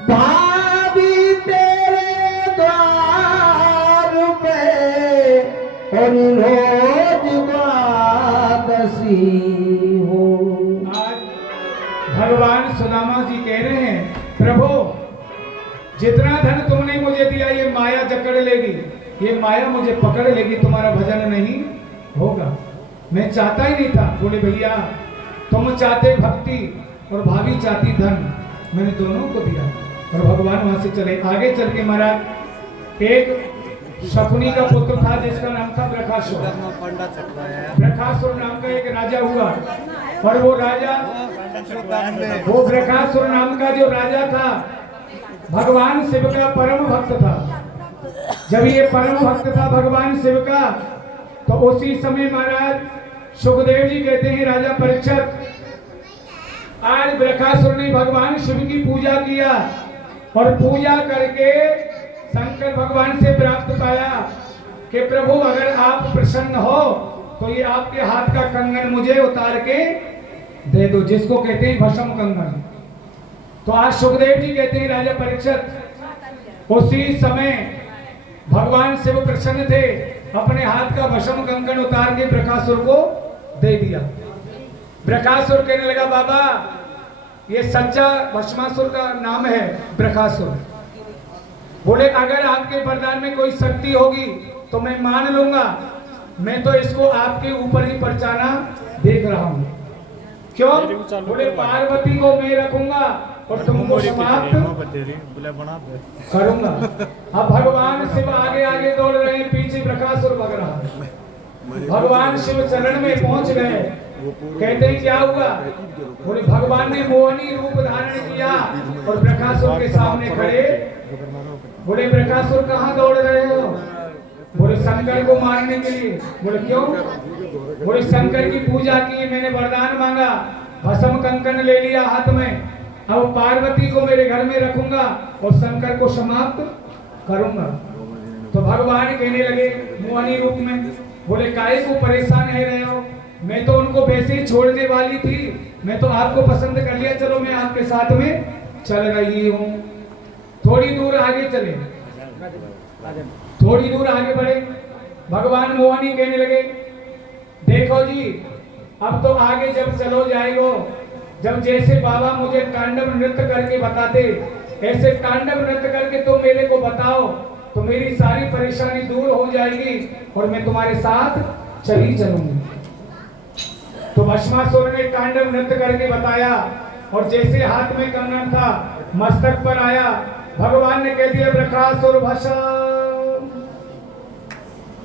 भाभी तेरे द्वार पे और रोज द्वादशी हो। आज भगवान सुदामा जी कह रहे हैं प्रभु जितना धन तुमने मुझे दिया ये माया जकड़ लेगी, ये माया मुझे पकड़ लेगी, तुम्हारा भजन नहीं होगा। मैं चाहता ही नहीं था। बोले भैया तुम चाहते भक्ति और भाभी चाहती धन, मैंने दोनों को दिया। और भगवान वहां से चले। आगे चल के महाराज एक शकुनी का पुत्र था जिसका नाम था बृकासुर। बृकासुर नाम का एक राजा हुआ और वो राजा, वो बृकासुर नाम का जो राजा था भगवान शिव का परम भक्त था। जब ये परम भक्त था भगवान शिव का, तो उसी समय महाराज सुखदेव जी कहते हैं राजा परीक्षित, आज बृकासुर ने भगवान शिव की पूजा किया और पूजा करके शंकर भगवान से प्राप्त पाया कि प्रभु अगर आप प्रसन्न हो तो ये आपके हाथ का कंगन मुझे उतार के दे दो, जिसको कहते हैं भस्म कंगन। तो आज सुखदेव जी कहते हैं राजा परीक्षित, उसी समय भगवान शिव प्रसन्न थे, अपने हाथ का भस्म कंगन उतार के बृकासुर को दे दिया। बृकासुर कहने लगा बाबा ये सच्चा भस्मासुर का नाम है बृकासुर। बोले अगर आपके वरदान में कोई शक्ति होगी तो मैं मान लूंगा, मैं तो इसको आपके ऊपर ही परचाना देख रहा हूं। क्यों? बोले पार्वती को मैं रखूंगा और तुमको समाप्त करूंगा। अब भगवान शिव आगे आगे दौड़ रहे हैं, पीछे बृकासुर भग रहा है। भगवान शिव चरण में पहुंच गए, कहते हैं क्या हुआ? बोले भगवान ने मोहनी रूप धारण किया और बृकासुर के सामने खड़े। बोले बृकासुर कहाँ दौड़ रहे हो? बोले शंकर को मारने के लिए। बोले क्यों? बोले शंकर की पूजा की, मैंने वरदान मांगा, भस्म कंकन ले लिया हाथ में, अब पार्वती को मेरे घर में रखूंगा और शंकर को समाप्त करूंगा। तो भगवान कहने लगे मोहनी रूप में, बोले काहे को परेशान है रहे हो? मैं तो उनको वैसे ही छोड़ने वाली थी, मैं तो आपको पसंद कर लिया, चलो मैं आपके साथ में चल रही हूँ। थोड़ी दूर आगे चले, थोड़ी दूर आगे बढ़े, भगवान मोहनी कहने लगे देखो जी अब तो आगे जब चलो जाएगो, जब जैसे बाबा मुझे तांडव नृत्य करके बताते ऐसे तांडव नृत्य करके तुम मेरे को बताओ तो मेरी सारी परेशानी दूर हो जाएगी और मैं तुम्हारे साथ चली चलूंगी। तो भस्मासुर ने तांडव नृत्य करके बताया और जैसे हाथ में कंगन था मस्तक पर आया, भगवान ने कह दिया बृकासुर भस्म।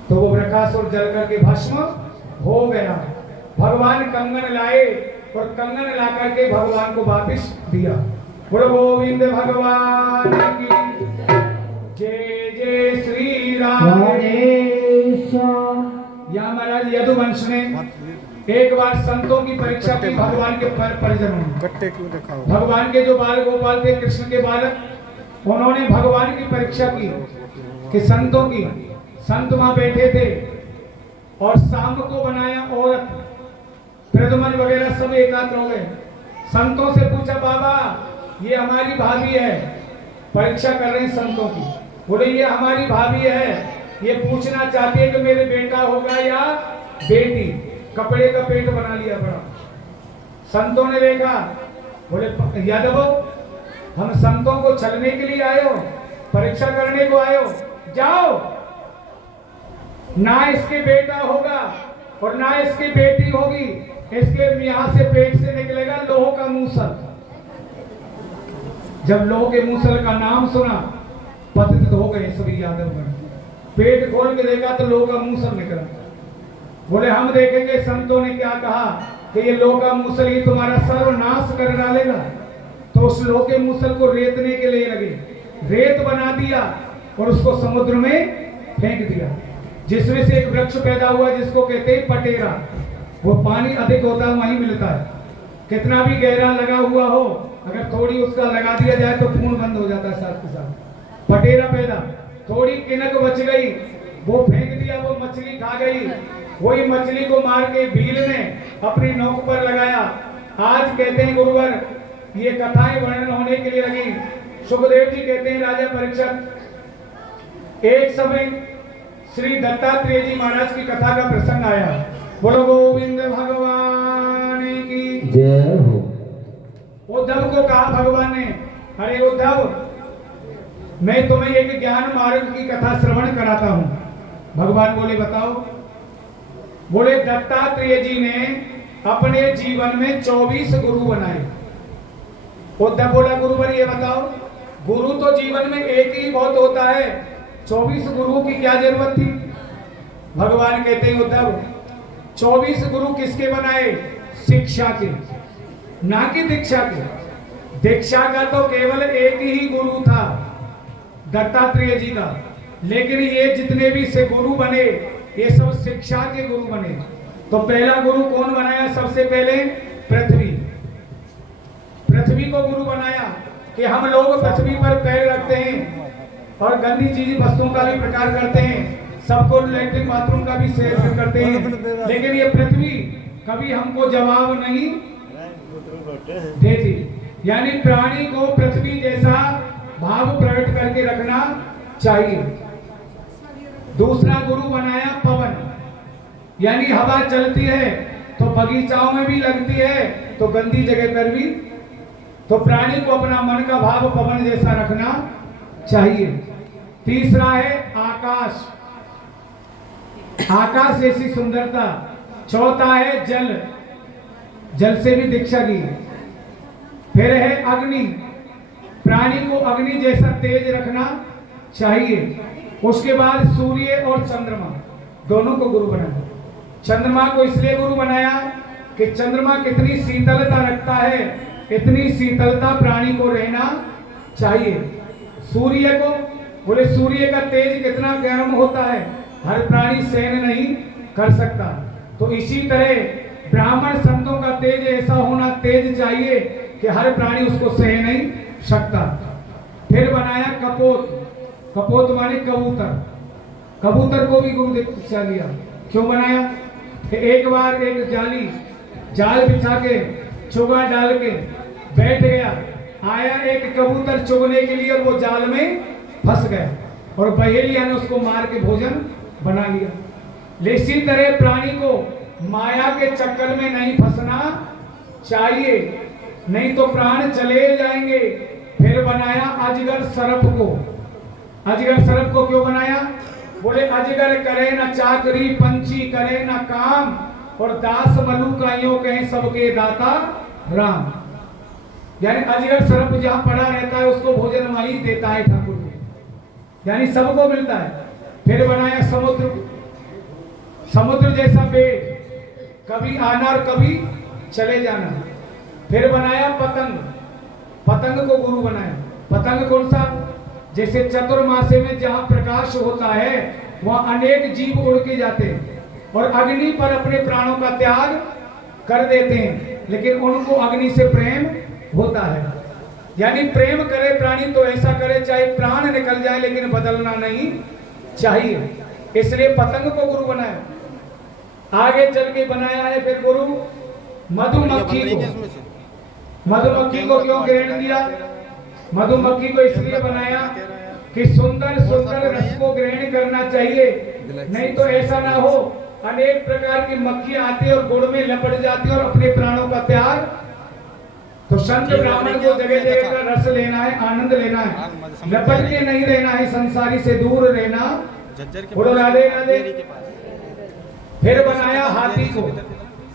तो वो बृकासुर जल करके भस्म हो गया। भगवान कंगन लाए और कंगन ला करके भगवान को वापिस दिया। बोलो गोविंद भगवान की जय जय श्री राम। या महाराज यदुवंश ने एक बार संतों की परीक्षा की भगवान के परिजनों ने। भगवान के जो बाल गोपाल थे, कृष्ण के बालक, उन्होंने भगवान की परीक्षा की कि संतों की। संत वहां बैठे थे और शाम को बनाया औरत, प्रदमन वगैरह सब एकाग्र हो गए। संतों से पूछा बाबा ये हमारी भाभी है, परीक्षा कर रहे हैं संतों की। बोले ये हमारी भाभी है, ये पूछना चाहती है कि मेरे बेटा होगा या बेटी। कपड़े का पेट बना लिया बड़ा। संतों ने देखा, बोले यादव हम संतों को छलने के लिए आए हो, परीक्षा करने को आए हो, जाओ। ना इसके बेटा होगा और ना इसकी बेटी होगी, इसके यहां से पेट से निकलेगा लोह का मूसल। जब लोह के मूसल का नाम सुना पतित हो गए सभी यादवगण। पेट खोल के देखा तो लोह का मूसल निकला। बोले हम देखेंगे संतों ने क्या कहा कि ये लोह का मूसल ही तुम्हारा सर्वनाश कर डालेगा। तो उस लोह के मूसल को रेतने के लिए लगे, रेत बना दिया और उसको समुद्र में फेंक दिया, जिसमें से एक वृक्ष पैदा हुआ जिसको कहते हैं पटेरा। वो पानी अधिक होता है वहीं मिलता है, कितना भी गहरा लगा हुआ हो अगर थोड़ी उसका लगा दिया जाए तो खून बंद हो जाता है साथ के साथ। पटेरा पैदा, थोड़ी किनक बच गई, वो फेंक दिया, वो मछली खा गई। वही मछली को मार के भील ने अपनी नोक पर लगाया। आज कहते हैं गुरुवर ये कथाएं वर्णन होने के लिए लगी। सुखदेव जी कहते हैं राजा परीक्षित एक समय श्री दत्तात्रेय जी महाराज की कथा का प्रसंग आया। बोलो गोविंद भगवान की जय हो। उद्धव को कहा भगवान ने, अरे उद्धव मैं तुम्हें एक ज्ञान मार्ग की कथा श्रवण कराता हूं। भगवान बोले बताओ। बोले दत्तात्रेय जी ने अपने जीवन में 24 गुरु बनाए। उद्धव बोला गुरुवर ये बताओ, गुरु तो जीवन में एक ही बहुत होता है, 24 गुरुओं की क्या जरूरत थी? भगवान कहते हैं उद्धव, 24 गुरु किसके बनाए? शिक्षा के, ना कि दीक्षा के। दीक्षा का तो केवल एक ही गुरु था, दत्तात्रेय जी का। लेकिन ये जितने भी से गुरु बने, ये सब शिक्षा के गुरु बने। तो पहला गुरु कौन बनाया? सबसे पहले पृथ्वी। पृथ्वी को गुरु बनाया कि हम लोग पृथ्वी पर पैर रखते हैं और गंदी चीज वस्तुओं का भी प्रकार करते हैं, सबको लैट्रिन बाथरूम का भी सेवन करते हैं, लेकिन ये पृथ्वी कभी हमको जवाब नहीं देती। यानी प्राणी को पृथ्वी जैसा भाव प्रकट करके रखना चाहिए। दूसरा गुरु बनाया पवन, यानी हवा चलती है तो बगीचाओं में भी लगती है, तो गंदी जगह पर भी। तो प्राणी को अपना मन का भाव पवन जैसा रखना चाहिए। तीसरा है आकाश, आकाश जैसी सुंदरता। चौथा है जल, जल से भी दीक्षा की। फिर है अग्नि, प्राणी को अग्नि जैसा तेज रखना चाहिए। उसके बाद सूर्य और चंद्रमा, दोनों को गुरु बनाया। चंद्रमा को इसलिए गुरु बनाया कि चंद्रमा कितनी शीतलता रखता है, इतनी शीतलता प्राणी को रहना चाहिए। सूर्य को बोले सूर्य का तेज कितना गर्म होता है, हर प्राणी सहन नहीं कर सकता। तो इसी तरह ब्राह्मण संतों का तेज ऐसा होना तेज चाहिए कि हर प्राणी उसको सह नहीं सकता। फिर बनाया कपोत, कपोत माने कबूतर। कबूतर को भी गुरु दीक्षा दिया। क्यों बनाया? कि एक बार एक जाल बिछा के चुगा डाल के बैठ गया, आया एक कबूतर चुगने के लिए और वो जाल में फंस गया और बहेलिया ने उसको मार के भोजन बना लिया। इसी तरह प्राणी को माया के चक्कर में नहीं फंसना चाहिए, नहीं तो प्राण चले जाएंगे। फिर बनाया अजगर सर्प को। अजगर सर्प को क्यों बनाया? बोले अजगर करे न चाकरी, पंछी करे न काम, और दास मलुकाइयों कहें सबके दाता राम। यानी अजगर सर्प जहां पड़ा रहता है उसको भोजन वहीं देता है ठाकुर जी, यानी सबको मिलता है। फिर बनाया समुद्र, समुद्र जैसा पेड़, कभी आना और कभी चले जाना। फिर बनाया पतंग, पतंग को गुरु बनाया। पतंग कौन सा? जैसे चतुर्मासे में जहां प्रकाश होता है वहां अनेक जीव उड़ के जाते हैं और अग्नि पर अपने प्राणों का त्याग कर देते हैं, लेकिन उनको अग्नि से प्रेम होता है। यानी प्रेम करे प्राणी तो ऐसा करे चाहे प्राण निकल जाए लेकिन बदलना नहीं चाहिए, इसलिए पतंग को गुरु बनाया। आगे चल के बनाया है फिर गुरु मधुमक्खी को। मधुमक्खी को क्यों ग्रहण दिया? मधुमक्खी को इसलिए बनाया कि सुंदर सुंदर रस को ग्रहण करना चाहिए, नहीं तो ऐसा ना हो अनेक प्रकार की मक्खियां आती है और गुड़ में लपट जाती है और अपने प्राणों का त्याग। तो संत ब्राह्मण को जगह जगह का रस लेना है, आनंद लेना है, लपट के नहीं रहना है, संसारी से दूर रहना। बोलो राधे राधे। फिर बनाया हाथी को।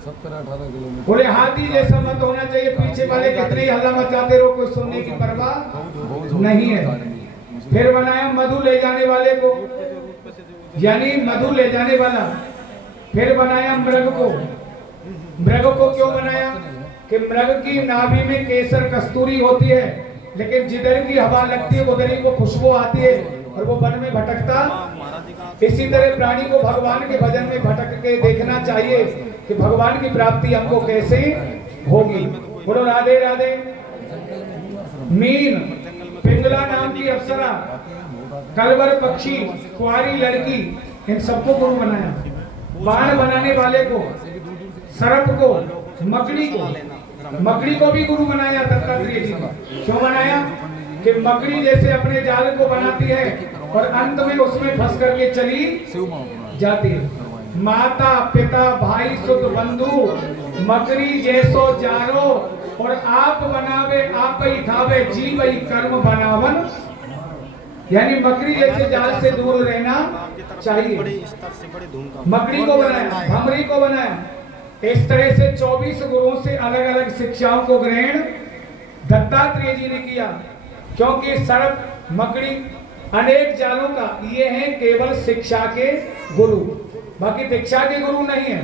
17-18 किलोमीटर। बोले हाथी जैसा मत होना चाहिए, पीछे वाले कितने ही हल्ला मचाते रहो, कोई सुनने की परवाह नहीं है। फिर बनाया मधु ले जाने वाले को, यानी मधु ले जाने वाला। फिर बनाया मृग को। मृग को क्यों बनाया? कि मृग की नाभि में केसर कस्तूरी होती है, लेकिन जिधर की हवा लगती है उधर ही वो खुशबू आती है और वो वन में भटकता। इसी तरह प्राणी को भगवान के भजन में भटक के देखना चाहिए कि भगवान की प्राप्ति हमको कैसे होगी। बोलो राधे राधे। मीन, पिंगला नाम की अप्सरा, कलवर पक्षी, कुंवारी लड़की, इन सबको गुरु बनाया। बाण बनाने वाले को, सर्प को, मकड़ी को भी गुरु बनाया दत्तात्रेय जी ने। क्यों बनाया? कि मकड़ी जैसे अपने जाल को बनाती है और अंत में उसमें फंस करके चली जाती है। माता पिता भाई सुध बंधु मकड़ी जैसो जारो, और आप बनावे आप ही खावे जीव ही कर्म बनावन। यानी मकड़ी जैसे जाल से दूर रहना चाहिए। मकड़ी को बनाया, भमरी को बनाया। इस तरह से 24 गुरुओं से अलग अलग शिक्षाओं को ग्रहण दत्तात्रेय जी ने किया, क्योंकि सर्प, मकड़ी अनेक जालों का, ये हैं केवल शिक्षा के गुरु, बाकी दीक्षा के गुरु नहीं है।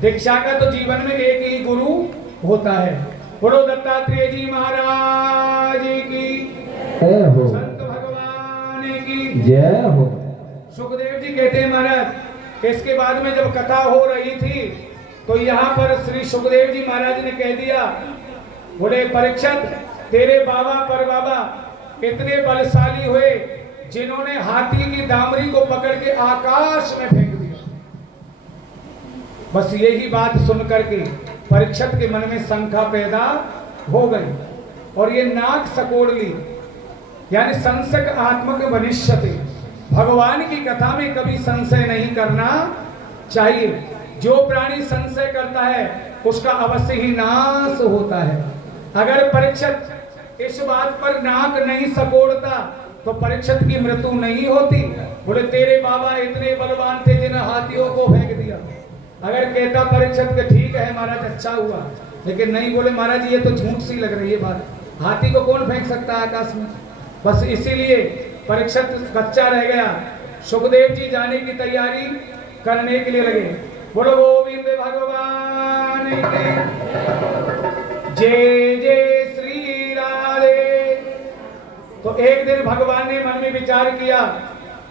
दीक्षा का तो जीवन में एक ही गुरु होता है। बोलो दत्तात्रेय जी महाराज की, जय हो, संत भगवान की जय हो। सुखदेव जी कहते हैं महाराज, इसके बाद में जब कथा हो रही थी तो यहाँ पर श्री सुखदेव जी महाराज ने कह दिया, बोले परीक्षित, तेरे बाबा पर बाबा इतने बलशाली हुए जिन्होंने हाथी की दामरी को पकड़ के आकाश में फेंक दिया। बस यही बात सुन करके परीक्षित के मन में शंका पैदा हो गई और ये नाक सकोड़ ली, यानी संशय आत्मक वनिष्यते। भगवान की कथा में कभी संशय नहीं करना चाहिए। जो प्राणी संशय करता है उसका अवश्य ही नाश होता है। अगर परीक्षित इस बात पर नाक नहीं सकोड़ता तो परीक्षित की मृत्यु नहीं होती। बोले तेरे बाबा इतने बलवान थे जिन्हें हाथियों को फेंक दिया। अगर कहता परीक्षित के ठीक है महाराज, अच्छा हुआ, लेकिन नहीं, बोले महाराज ये तो झूठ सी लग रही है बात, हाथी को कौन फेंक सकता है आकाश में। बस इसीलिए परीक्षित कच्चा रह गया। सुखदेव जी जाने की तैयारी करने के लिए लगे। बोलो गोविंद भगवान के जय जय श्री राधे। तो एक दिन भगवान ने मन में विचार किया,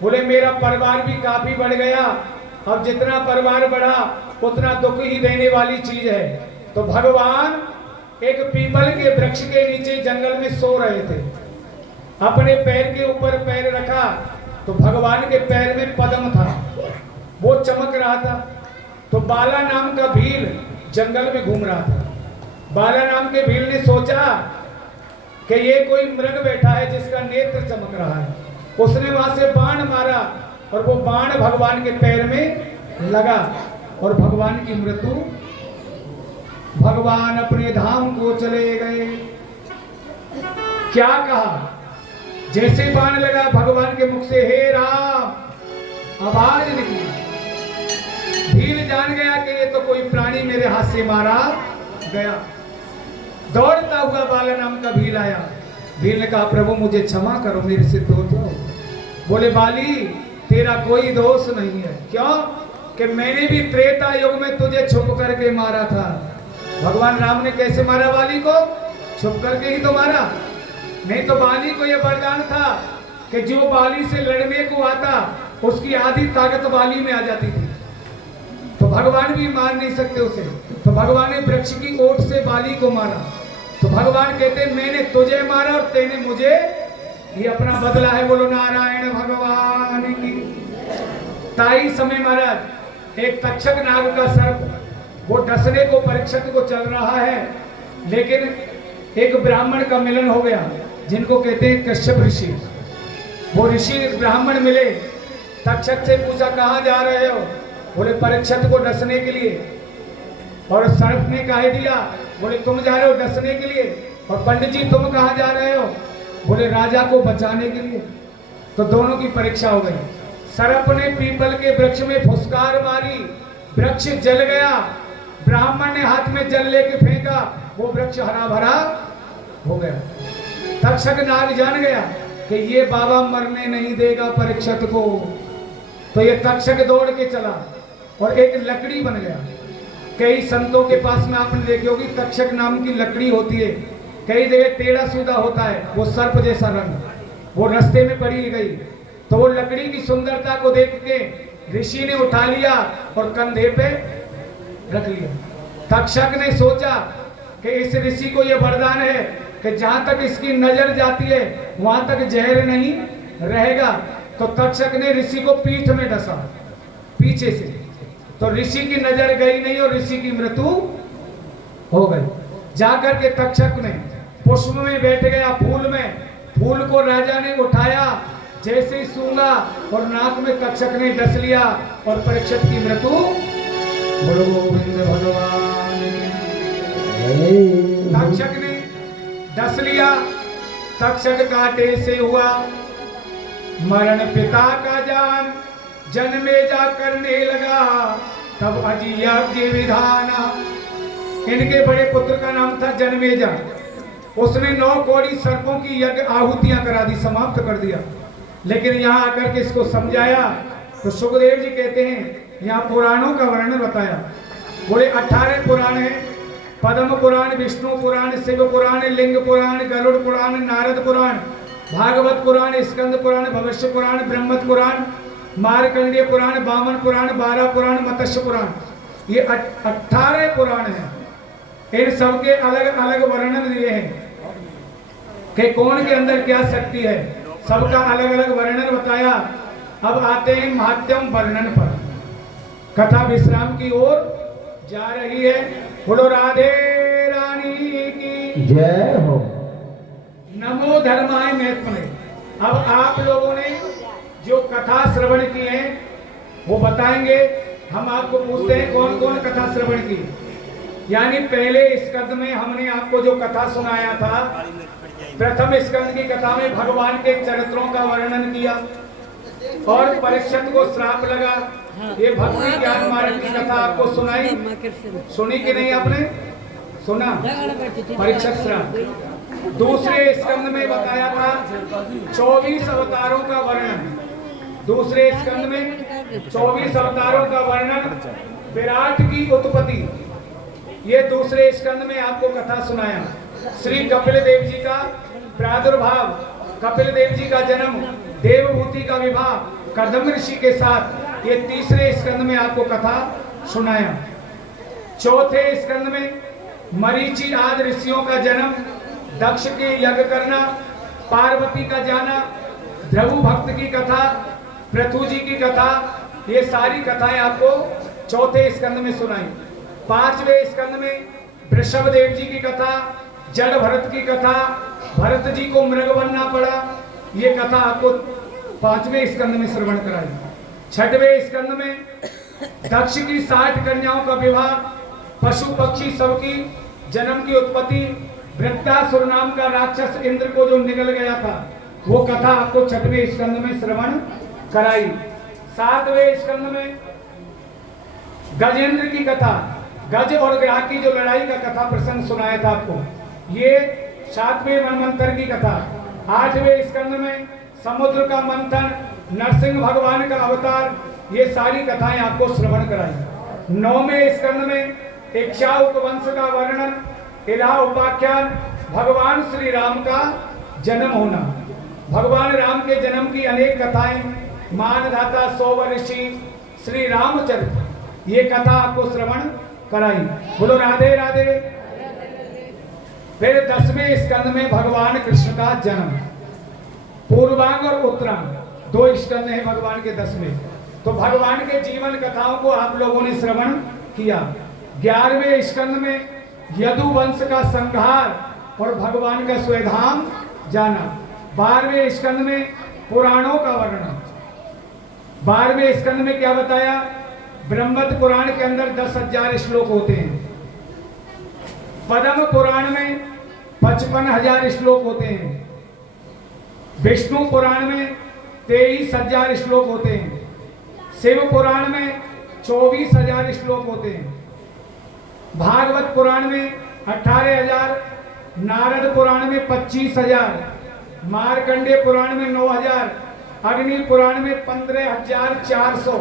बोले मेरा परिवार भी काफी बढ़ गया, अब जितना परिवार बढ़ा उतना दुख ही देने वाली चीज है। तो भगवान एक पीपल के वृक्ष के नीचे जंगल में सो रहे थे। अपने पैर के ऊपर पैर रखा तो भगवान के पैर में पद्म था, वो चमक रहा था। तो बाला नाम का भील जंगल में घूम रहा था। बाला नाम के भील ने सोचा कि ये कोई मृग बैठा है जिसका नेत्र चमक रहा है। उसने वहां से बाण मारा और वो बाण भगवान के पैर में लगा और भगवान की मृत्यु। भगवान अपने धाम को चले गए। क्या कहा, जैसे बाण लगा भगवान के मुख से हे राम आवाज निकली। भील जान गया कि ये तो कोई प्राणी मेरे हाथ से मारा गया। दौड़ता हुआ बाला नाम का भील आया। भील ने कहा प्रभु मुझे क्षमा करो, मेरे से दोष हो। बोले बाली तेरा कोई दोष नहीं है। क्यों? कि मैंने भी त्रेता युग में तुझे छुप करके मारा था। भगवान राम ने कैसे मारा बाली को? छुप करके ही तो मारा। नहीं तो बाली को यह वरदान था कि जो बाली से लड़ने को आता उसकी आधी ताकत बाली में आ जाती थी, तो भगवान भी मार नहीं सकते उसे। तो भगवान ने वृक्ष की ओट से बाली को मारा। तो भगवान कहते मैंने तुझे मारा और तेने मुझे, ये अपना बदला है। बोलो नारायण भगवान की। ताई समय महाराज एक तक्षक नाग का सर्प वो डसने को परीक्षित को चल रहा है, लेकिन एक ब्राह्मण का मिलन हो गया जिनको कहते हैं कश्यप ऋषि। वो ऋषि ब्राह्मण मिले, तक्षक से पूछा कहाँ जा रहे हो? बोले परीक्षित को डसने के लिए। और सर्प ने कह दिया, बोले तुम जा रहे हो डसने के लिए, और पंडित जी तुम कहाँ जा रहे हो? बोले राजा को बचाने के लिए। तो दोनों की परीक्षा हो गई। सर्प ने पीपल के वृक्ष में फुसकार मारी, वृक्ष जल गया। ब्राह्मण ने हाथ में जल लेके फेंका, वो वृक्ष हरा भरा हो गया। तक्षक नाग जान गया कि ये बाबा मरने नहीं देगा परीक्षित को। तो ये तक्षक दौड़ के चला और एक लकड़ी बन गया। कई संतों के पास में आपने देखी होगी तक्षक नाम की लकड़ी होती है, कई जगह टेढ़ा सीधा होता है, वो सर्प जैसा रंग, वो रास्ते में पड़ी गई। तो वो लकड़ी की सुंदरता को देख के ऋषि ने उठा लिया और कंधे पे रख लिया। तक्षक ने सोचा कि इस ऋषि को यह वरदान है कि जहां तक इसकी नजर जाती है वहां तक जहर नहीं रहेगा। तो तक्षक ने ऋषि को पीठ में डसा पीछे से, तो ऋषि की नजर गई नहीं और ऋषि की मृत्यु हो गई। जाकर के तक्षक ने पुष्प में बैठ गया, फूल में, फूल को राजा ने उठाया, जैसे ही सूंघा और नाक में तक्षक ने डस लिया और परीक्षित की मृत्यु। बोलो गोविंद भगवान। तक्षक ने डस लिया, तक्षक कांटे से हुआ मरण, पिता का जान जन्मे जा करने लगा, तब अजियज्ञ विधाना। इनके बड़े पुत्र का नाम था जन्मेजा। उसने 9 कौड़ी सर्पों की यज्ञ आहुतियां करा दी, समाप्त कर दिया। लेकिन यहाँ आकर के इसको समझाया तो सुखदेव जी कहते हैं यहाँ पुराणों का वर्णन बताया। बोले 18 पुराण हैं, पद्म पुराण, विष्णु पुराण, शिव पुराण, लिंग पुराण, गरुड़ पुराण, नारद पुराण, भागवत पुराण, स्कंद पुराण, भविष्य पुराण, ब्रह्मत पुराण, मार्कंडेय पुराण, वामन पुराण, 12 पुराण, मत्स्य पुराण, ये 18 पुराण हैं। इन सबके अलग अलग वर्णन दिए हैं कि कौन के अंदर क्या शक्ति है, सबका अलग अलग वर्णन बताया। अब आते हैं माध्यम वर्णन पर। कथा विश्राम की ओर जा रही है। बोलो राधे रानी की जय हो। नमो धर्माय महत्मने। अब आप लोगों ने जो कथा श्रवण की है वो बताएंगे। हम आपको पूछते हैं कौन कौन कथा श्रवण की। यानी पहले स्कंद में हमने आपको जो कथा सुनाया था, प्रथम स्कंद की कथा में भगवान के चरित्रों का वर्णन किया और परीक्षित को श्राप लगा। ये भक्ति ज्ञान मार्ग की कथा आपको सुनाई, सुनी कि नहीं आपने? सुना परीक्षित श्राप। दूसरे स्कंद में बताया था 24 अवतारों का वर्णन। दूसरे स्कंद में 24 अवतारों का वर्णन, विराट की उत्पत्ति, ये दूसरे स्कंद में आपको कथा सुनाया। श्री कपिल देव जी का प्रादुर्भाव, कपिल देव जी का जन्म, देवभूति का विवाह कदम ऋषि के साथ, ये तीसरे स्कंद में आपको कथा सुनाया। चौथे स्कंद में मरीचि आदि ऋषियों का जन्म, दक्ष के यज्ञ करना, पार्वती का जाना, ध्रुव भक्त की कथा, पृथु जी की कथा, ये सारी कथाएं आपको चौथे स्कंद में सुनाई। पांचवें स्कंद में वृषभ देव जी की कथा, जड़ भरत की कथा, भरत जी को मृग बनना पड़ा, ये कथा आपको पांचवें स्कंद में श्रवण कराई। छठवें स्कंद में दक्ष की 60 कन्याओं का विवाह, पशु पक्षी सबकी जन्म की उत्पत्ति, वृत्तासुर नाम का राक्षस इंद्र को जो निगल गया था, वो कथा आपको छठवें स्कंद में श्रवण कराई। सातवें स्कंद में गजेंद्र की कथा, गज और ग्राह की जो लड़ाई का कथा प्रसंग सुनाया था आपको, ये 7वें मनमंत्र की कथा। 8वें स्कंद में समुद्र का मंथन, नरसिंह भगवान का अवतार, ये सारी कथाएं आपको श्रवण कराई। 9वें स्कंद में इक्ष्वाकु वंश का वर्णन, इलाह उपाख्यान, भगवान श्री राम का जन्म होना, भगवान राम के जन्म की अनेक कथाएं, मानधाता, 100 ऋषि, श्री रामचरित्र, ये कथा आपको श्रवण कराई। बोलो राधे राधे। फिर 10वें स्कंद में भगवान कृष्ण का जन्म, पूर्वांग और उत्तरांग, 2 स्कंद हैं भगवान के 10वें। तो भगवान के जीवन कथाओं को आप लोगों ने श्रवण किया। 11वें स्कंद में यदु वंश का संहार और भगवान का स्वधाम जाना। 12वें स्कंद में पुराणों का वर्णन। 12वें स्कंद में क्या बताया? ब्रह्मत पुराण के अंदर 10,000 श्लोक होते हैं। पद्म पुराण में 55,000 श्लोक होते हैं। विष्णु पुराण में 23,000 श्लोक होते हैं। शिव पुराण में 24,000 श्लोक होते हैं। भागवत पुराण में 18,000, नारद पुराण में 25,000, मार्कंडेय पुराण में 9,000, अग्नि पुराण में 15,400,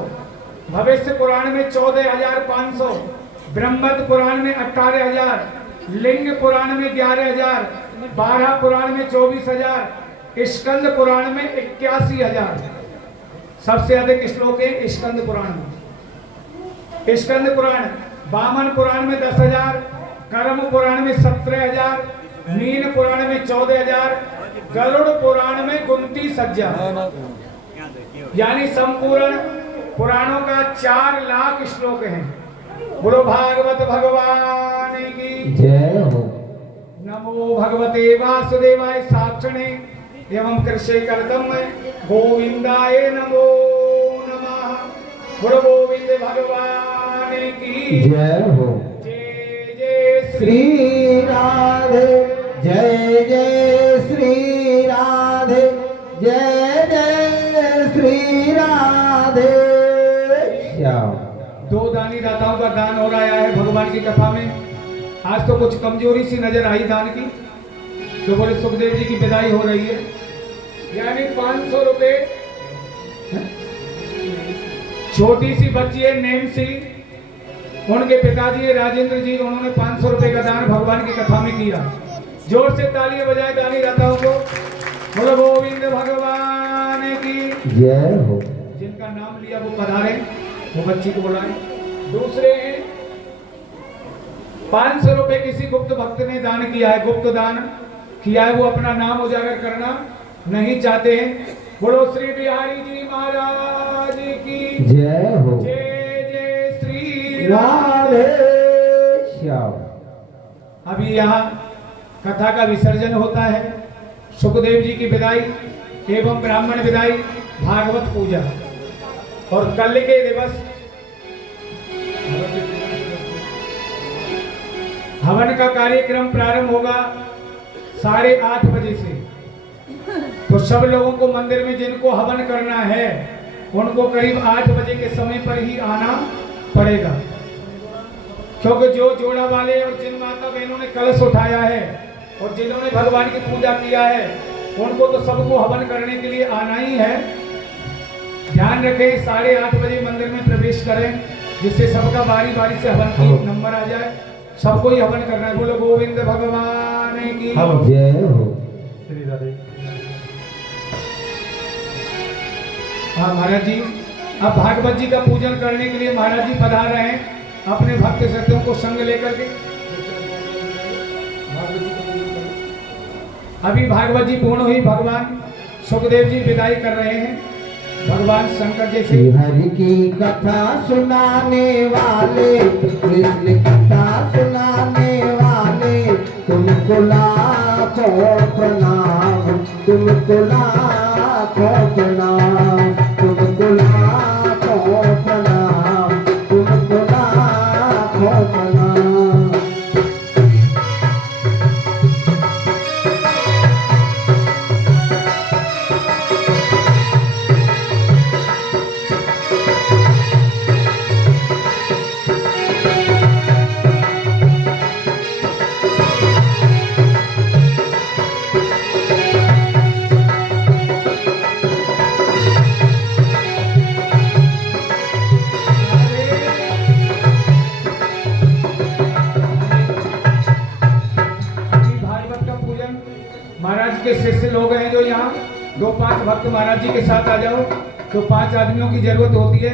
भविष्य पुराण में 14,500, ब्रह्मत पुराण में 18,000, लिंग पुराण में 11,000, 12 पुराण में 24,000, स्कंद पुराण में 81,000। सबसे अधिक श्लोक है स्कंद पुराण में। स्कंद पुराण, वामन पुराण में 10,000, कर्म पुराण में 17,000, मीन पुराण में 14,000, गरुड़ पुराण में 29,000। यानी संपूर्ण पुराणों का 4 लाख श्लोक हैं। बोलो भागवत भगवान की जय हो। नमो भगवते वासुदेवाय साक्षणे एवं कृष्ण कर्तम गोविंदाय नमो नमः। बोलो गोविंद भगवान की जय हो। जय जय श्री राधे, जय जय श्री राधे, जय जय श्री राधे। श्याम। 2 दानी दाताओं का दान हो रहा है भगवान की कथा में। आज तो कुछ कमजोरी सी नजर आई दान की, तो बोले सुखदेव जी की विदाई हो रही है। यानी 500 रुपए छोटी सी बच्ची है नैन्सी, उनके पिताजी है राजेंद्र जी, उन्होंने 500 रुपए का दान भगवान की कथा में किया। जोर से तालियां बजाए दानी दाताओं को। बोलो गोविंद भगवान की जय हो। जिनका नाम लिया वो पधारे, वो बच्ची को बुलाए। दूसरे हैं 500 रुपए किसी गुप्त भक्त ने दान किया है, गुप्त दान किया है, वो अपना नाम उजागर करना नहीं चाहते हैं। बोलो श्री बिहारी जी महाराज की जय हो। जय जय श्री राधे श्याम। अभी यहाँ कथा का विसर्जन होता है, सुखदेव जी की विदाई एवं ब्राह्मण विदाई, भागवत पूजा और कल के दिवस हवन का कार्यक्रम प्रारंभ होगा 8:30 बजे से। तो सब लोगों को मंदिर में जिनको हवन करना है उनको करीब 8 बजे के समय पर ही आना पड़ेगा, क्योंकि जो जोड़ा वाले और जिन माता बहनों ने कलश उठाया है और जिन्होंने भगवान की पूजा किया है उनको तो सबको हवन करने के लिए आना ही है। ध्यान रखें 8:30 बजे मंदिर में प्रवेश करें, जिससे सबका बारी बारी से हवन की नंबर आ जाए। सबको ही हवन करना है। बोलो गोविंद भगवान की जय हो। श्री राधे। हाँ महाराज जी, अब भागवत जी का पूजन करने के लिए महाराज जी पधार रहे हैं अपने भक्त सत्यों को संग लेकर के। अभी भागवत जी पूर्ण हुई, भगवान सुखदेव जी विदाई कर रहे हैं। भगवान शंकर जी से श्री हरि की कथा सुनाने वाले, कृष्ण कथा सुनाने वाले, तुमको लाखों प्रणाम, तुमको लाखों प्रणाम, तुमको लाखों प्रणाम, तुमको लाखों प्रणाम। महाराज के शिष्य लोग हैं जो यहाँ 2-5 भक्त महाराज जी के साथ आ जाओ। तो 5 आदमियों की जरूरत होती है।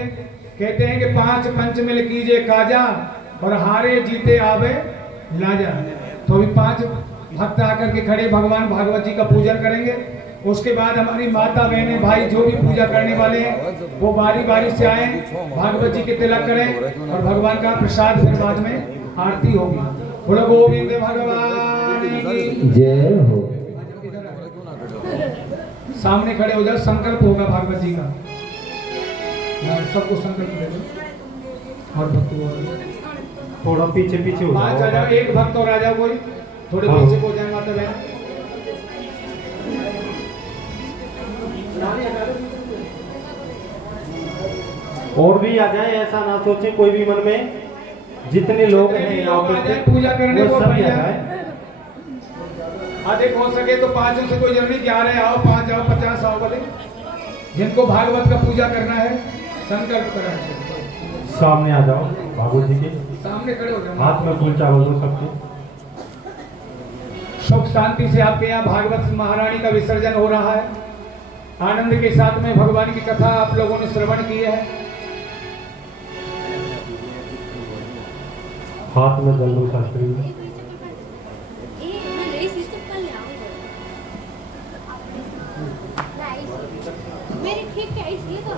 कहते हैं कि 5 पंच मिल कीजिए काजा और हारे जीते आवे लाजा। तो अभी 5 भक्त आकर के खड़े भगवान भागवत जी का पूजन करेंगे। उसके बाद हमारी माता बहनें भाई जो भी पूजा करने वाले हैं वो बारी बारी से आए, भागवत जी के तिलक करें और भगवान का प्रसाद फिर बाद में आरती होगी। बोलो गोविंद भगवान की जय हो। सामने खड़े हो जाओ, संकल्प होगा भागवत जी का। सबको संकल्प ले लो और भक्त को थोड़ा पीछे पीछे हो 5 आ जाओ, एक भक्त और आ जाओ, कोई थोड़े हाँ। पीछे हो जाए माता बहन। और भी आ जाए, ऐसा ना सोचे कोई भी मन में। जितने लोग हैं यहाँ पे पूजा करने वो को सब भैया। आ जाए। अधिक हो सके तो 5 से कोई जरूरी 11 आओ, 5 आओ, 50 आओ, बोले जिनको भागवत का पूजा करना है संकल्प करें। सामने आ जाओ भागवत जी के सामने खड़े हो जाओ। हाथ में फूल चावल दो सबके। सुख शांति से आपके यहाँ भागवत महारानी का विसर्जन हो रहा है। आनंद के साथ में भगवान की कथा आप लोगों ने श्रवण की है। हाथ में दल दो शास्त्री। मेरी ठीक है इसलिए तो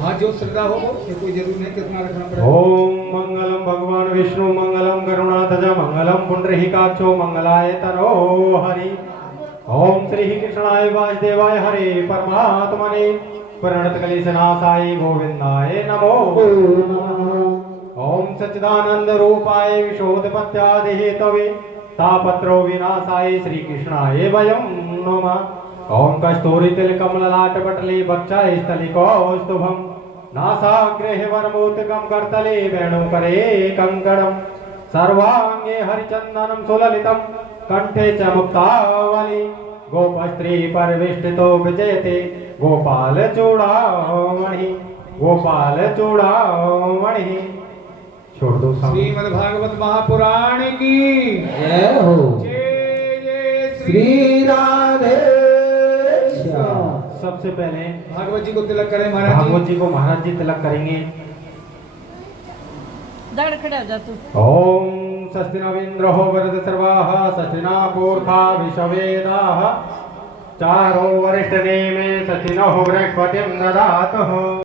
हाँ जो श्रद्धा हो ये कोई जरूरी नहीं कितना रखना पड़ेगा। ओम मंगलम भगवान विष्णु मंगलम करुणाध्वज मंगलम पुंडरीकाक्षो मंगलाय तनो हरि। ओम श्री कृष्णाय वासुदेवाय हरे परमात्मने प्रणत कलेशनाशाय गोविंदाय नमो। ओम सच्चिदानंद रूपाय विशोधपत्यादि हेतवे तापत्रो विनाशाय श्री कृष्णाय वयं नमः। ओम कस्तूरी तिलकमललाटपटले वक्षाय स्थलिकौस्तुभम् नासाग्रे वरमोत्कं करतले वेणुकरे कंकणं सर्वांगे हरिचंदनं सुललितं कंठे च मुक्तावली गोपस्त्री परिवेष्टितो विजयते गोपाल चूड़ामणि गोपाल चूड़ामणि। छोड़ दो सामने। श्रीमद् भागवत महापुराण की जय हो। जय जय श्री राधे श्याम। सबसे पहले भागवत जी को तिलक करें महाराज भागवत जी को महाराज जी तिलक करेंगे। दगड़ खड़े हो जा तू। ओम स्वस्ति न इंद्रो वरद सर्वाः स्वस्ति न पूर्वा विश्ववेदाः चारो वरिष्ठ नेमे स्वस्ति नो बृहस्पतिं ददातु।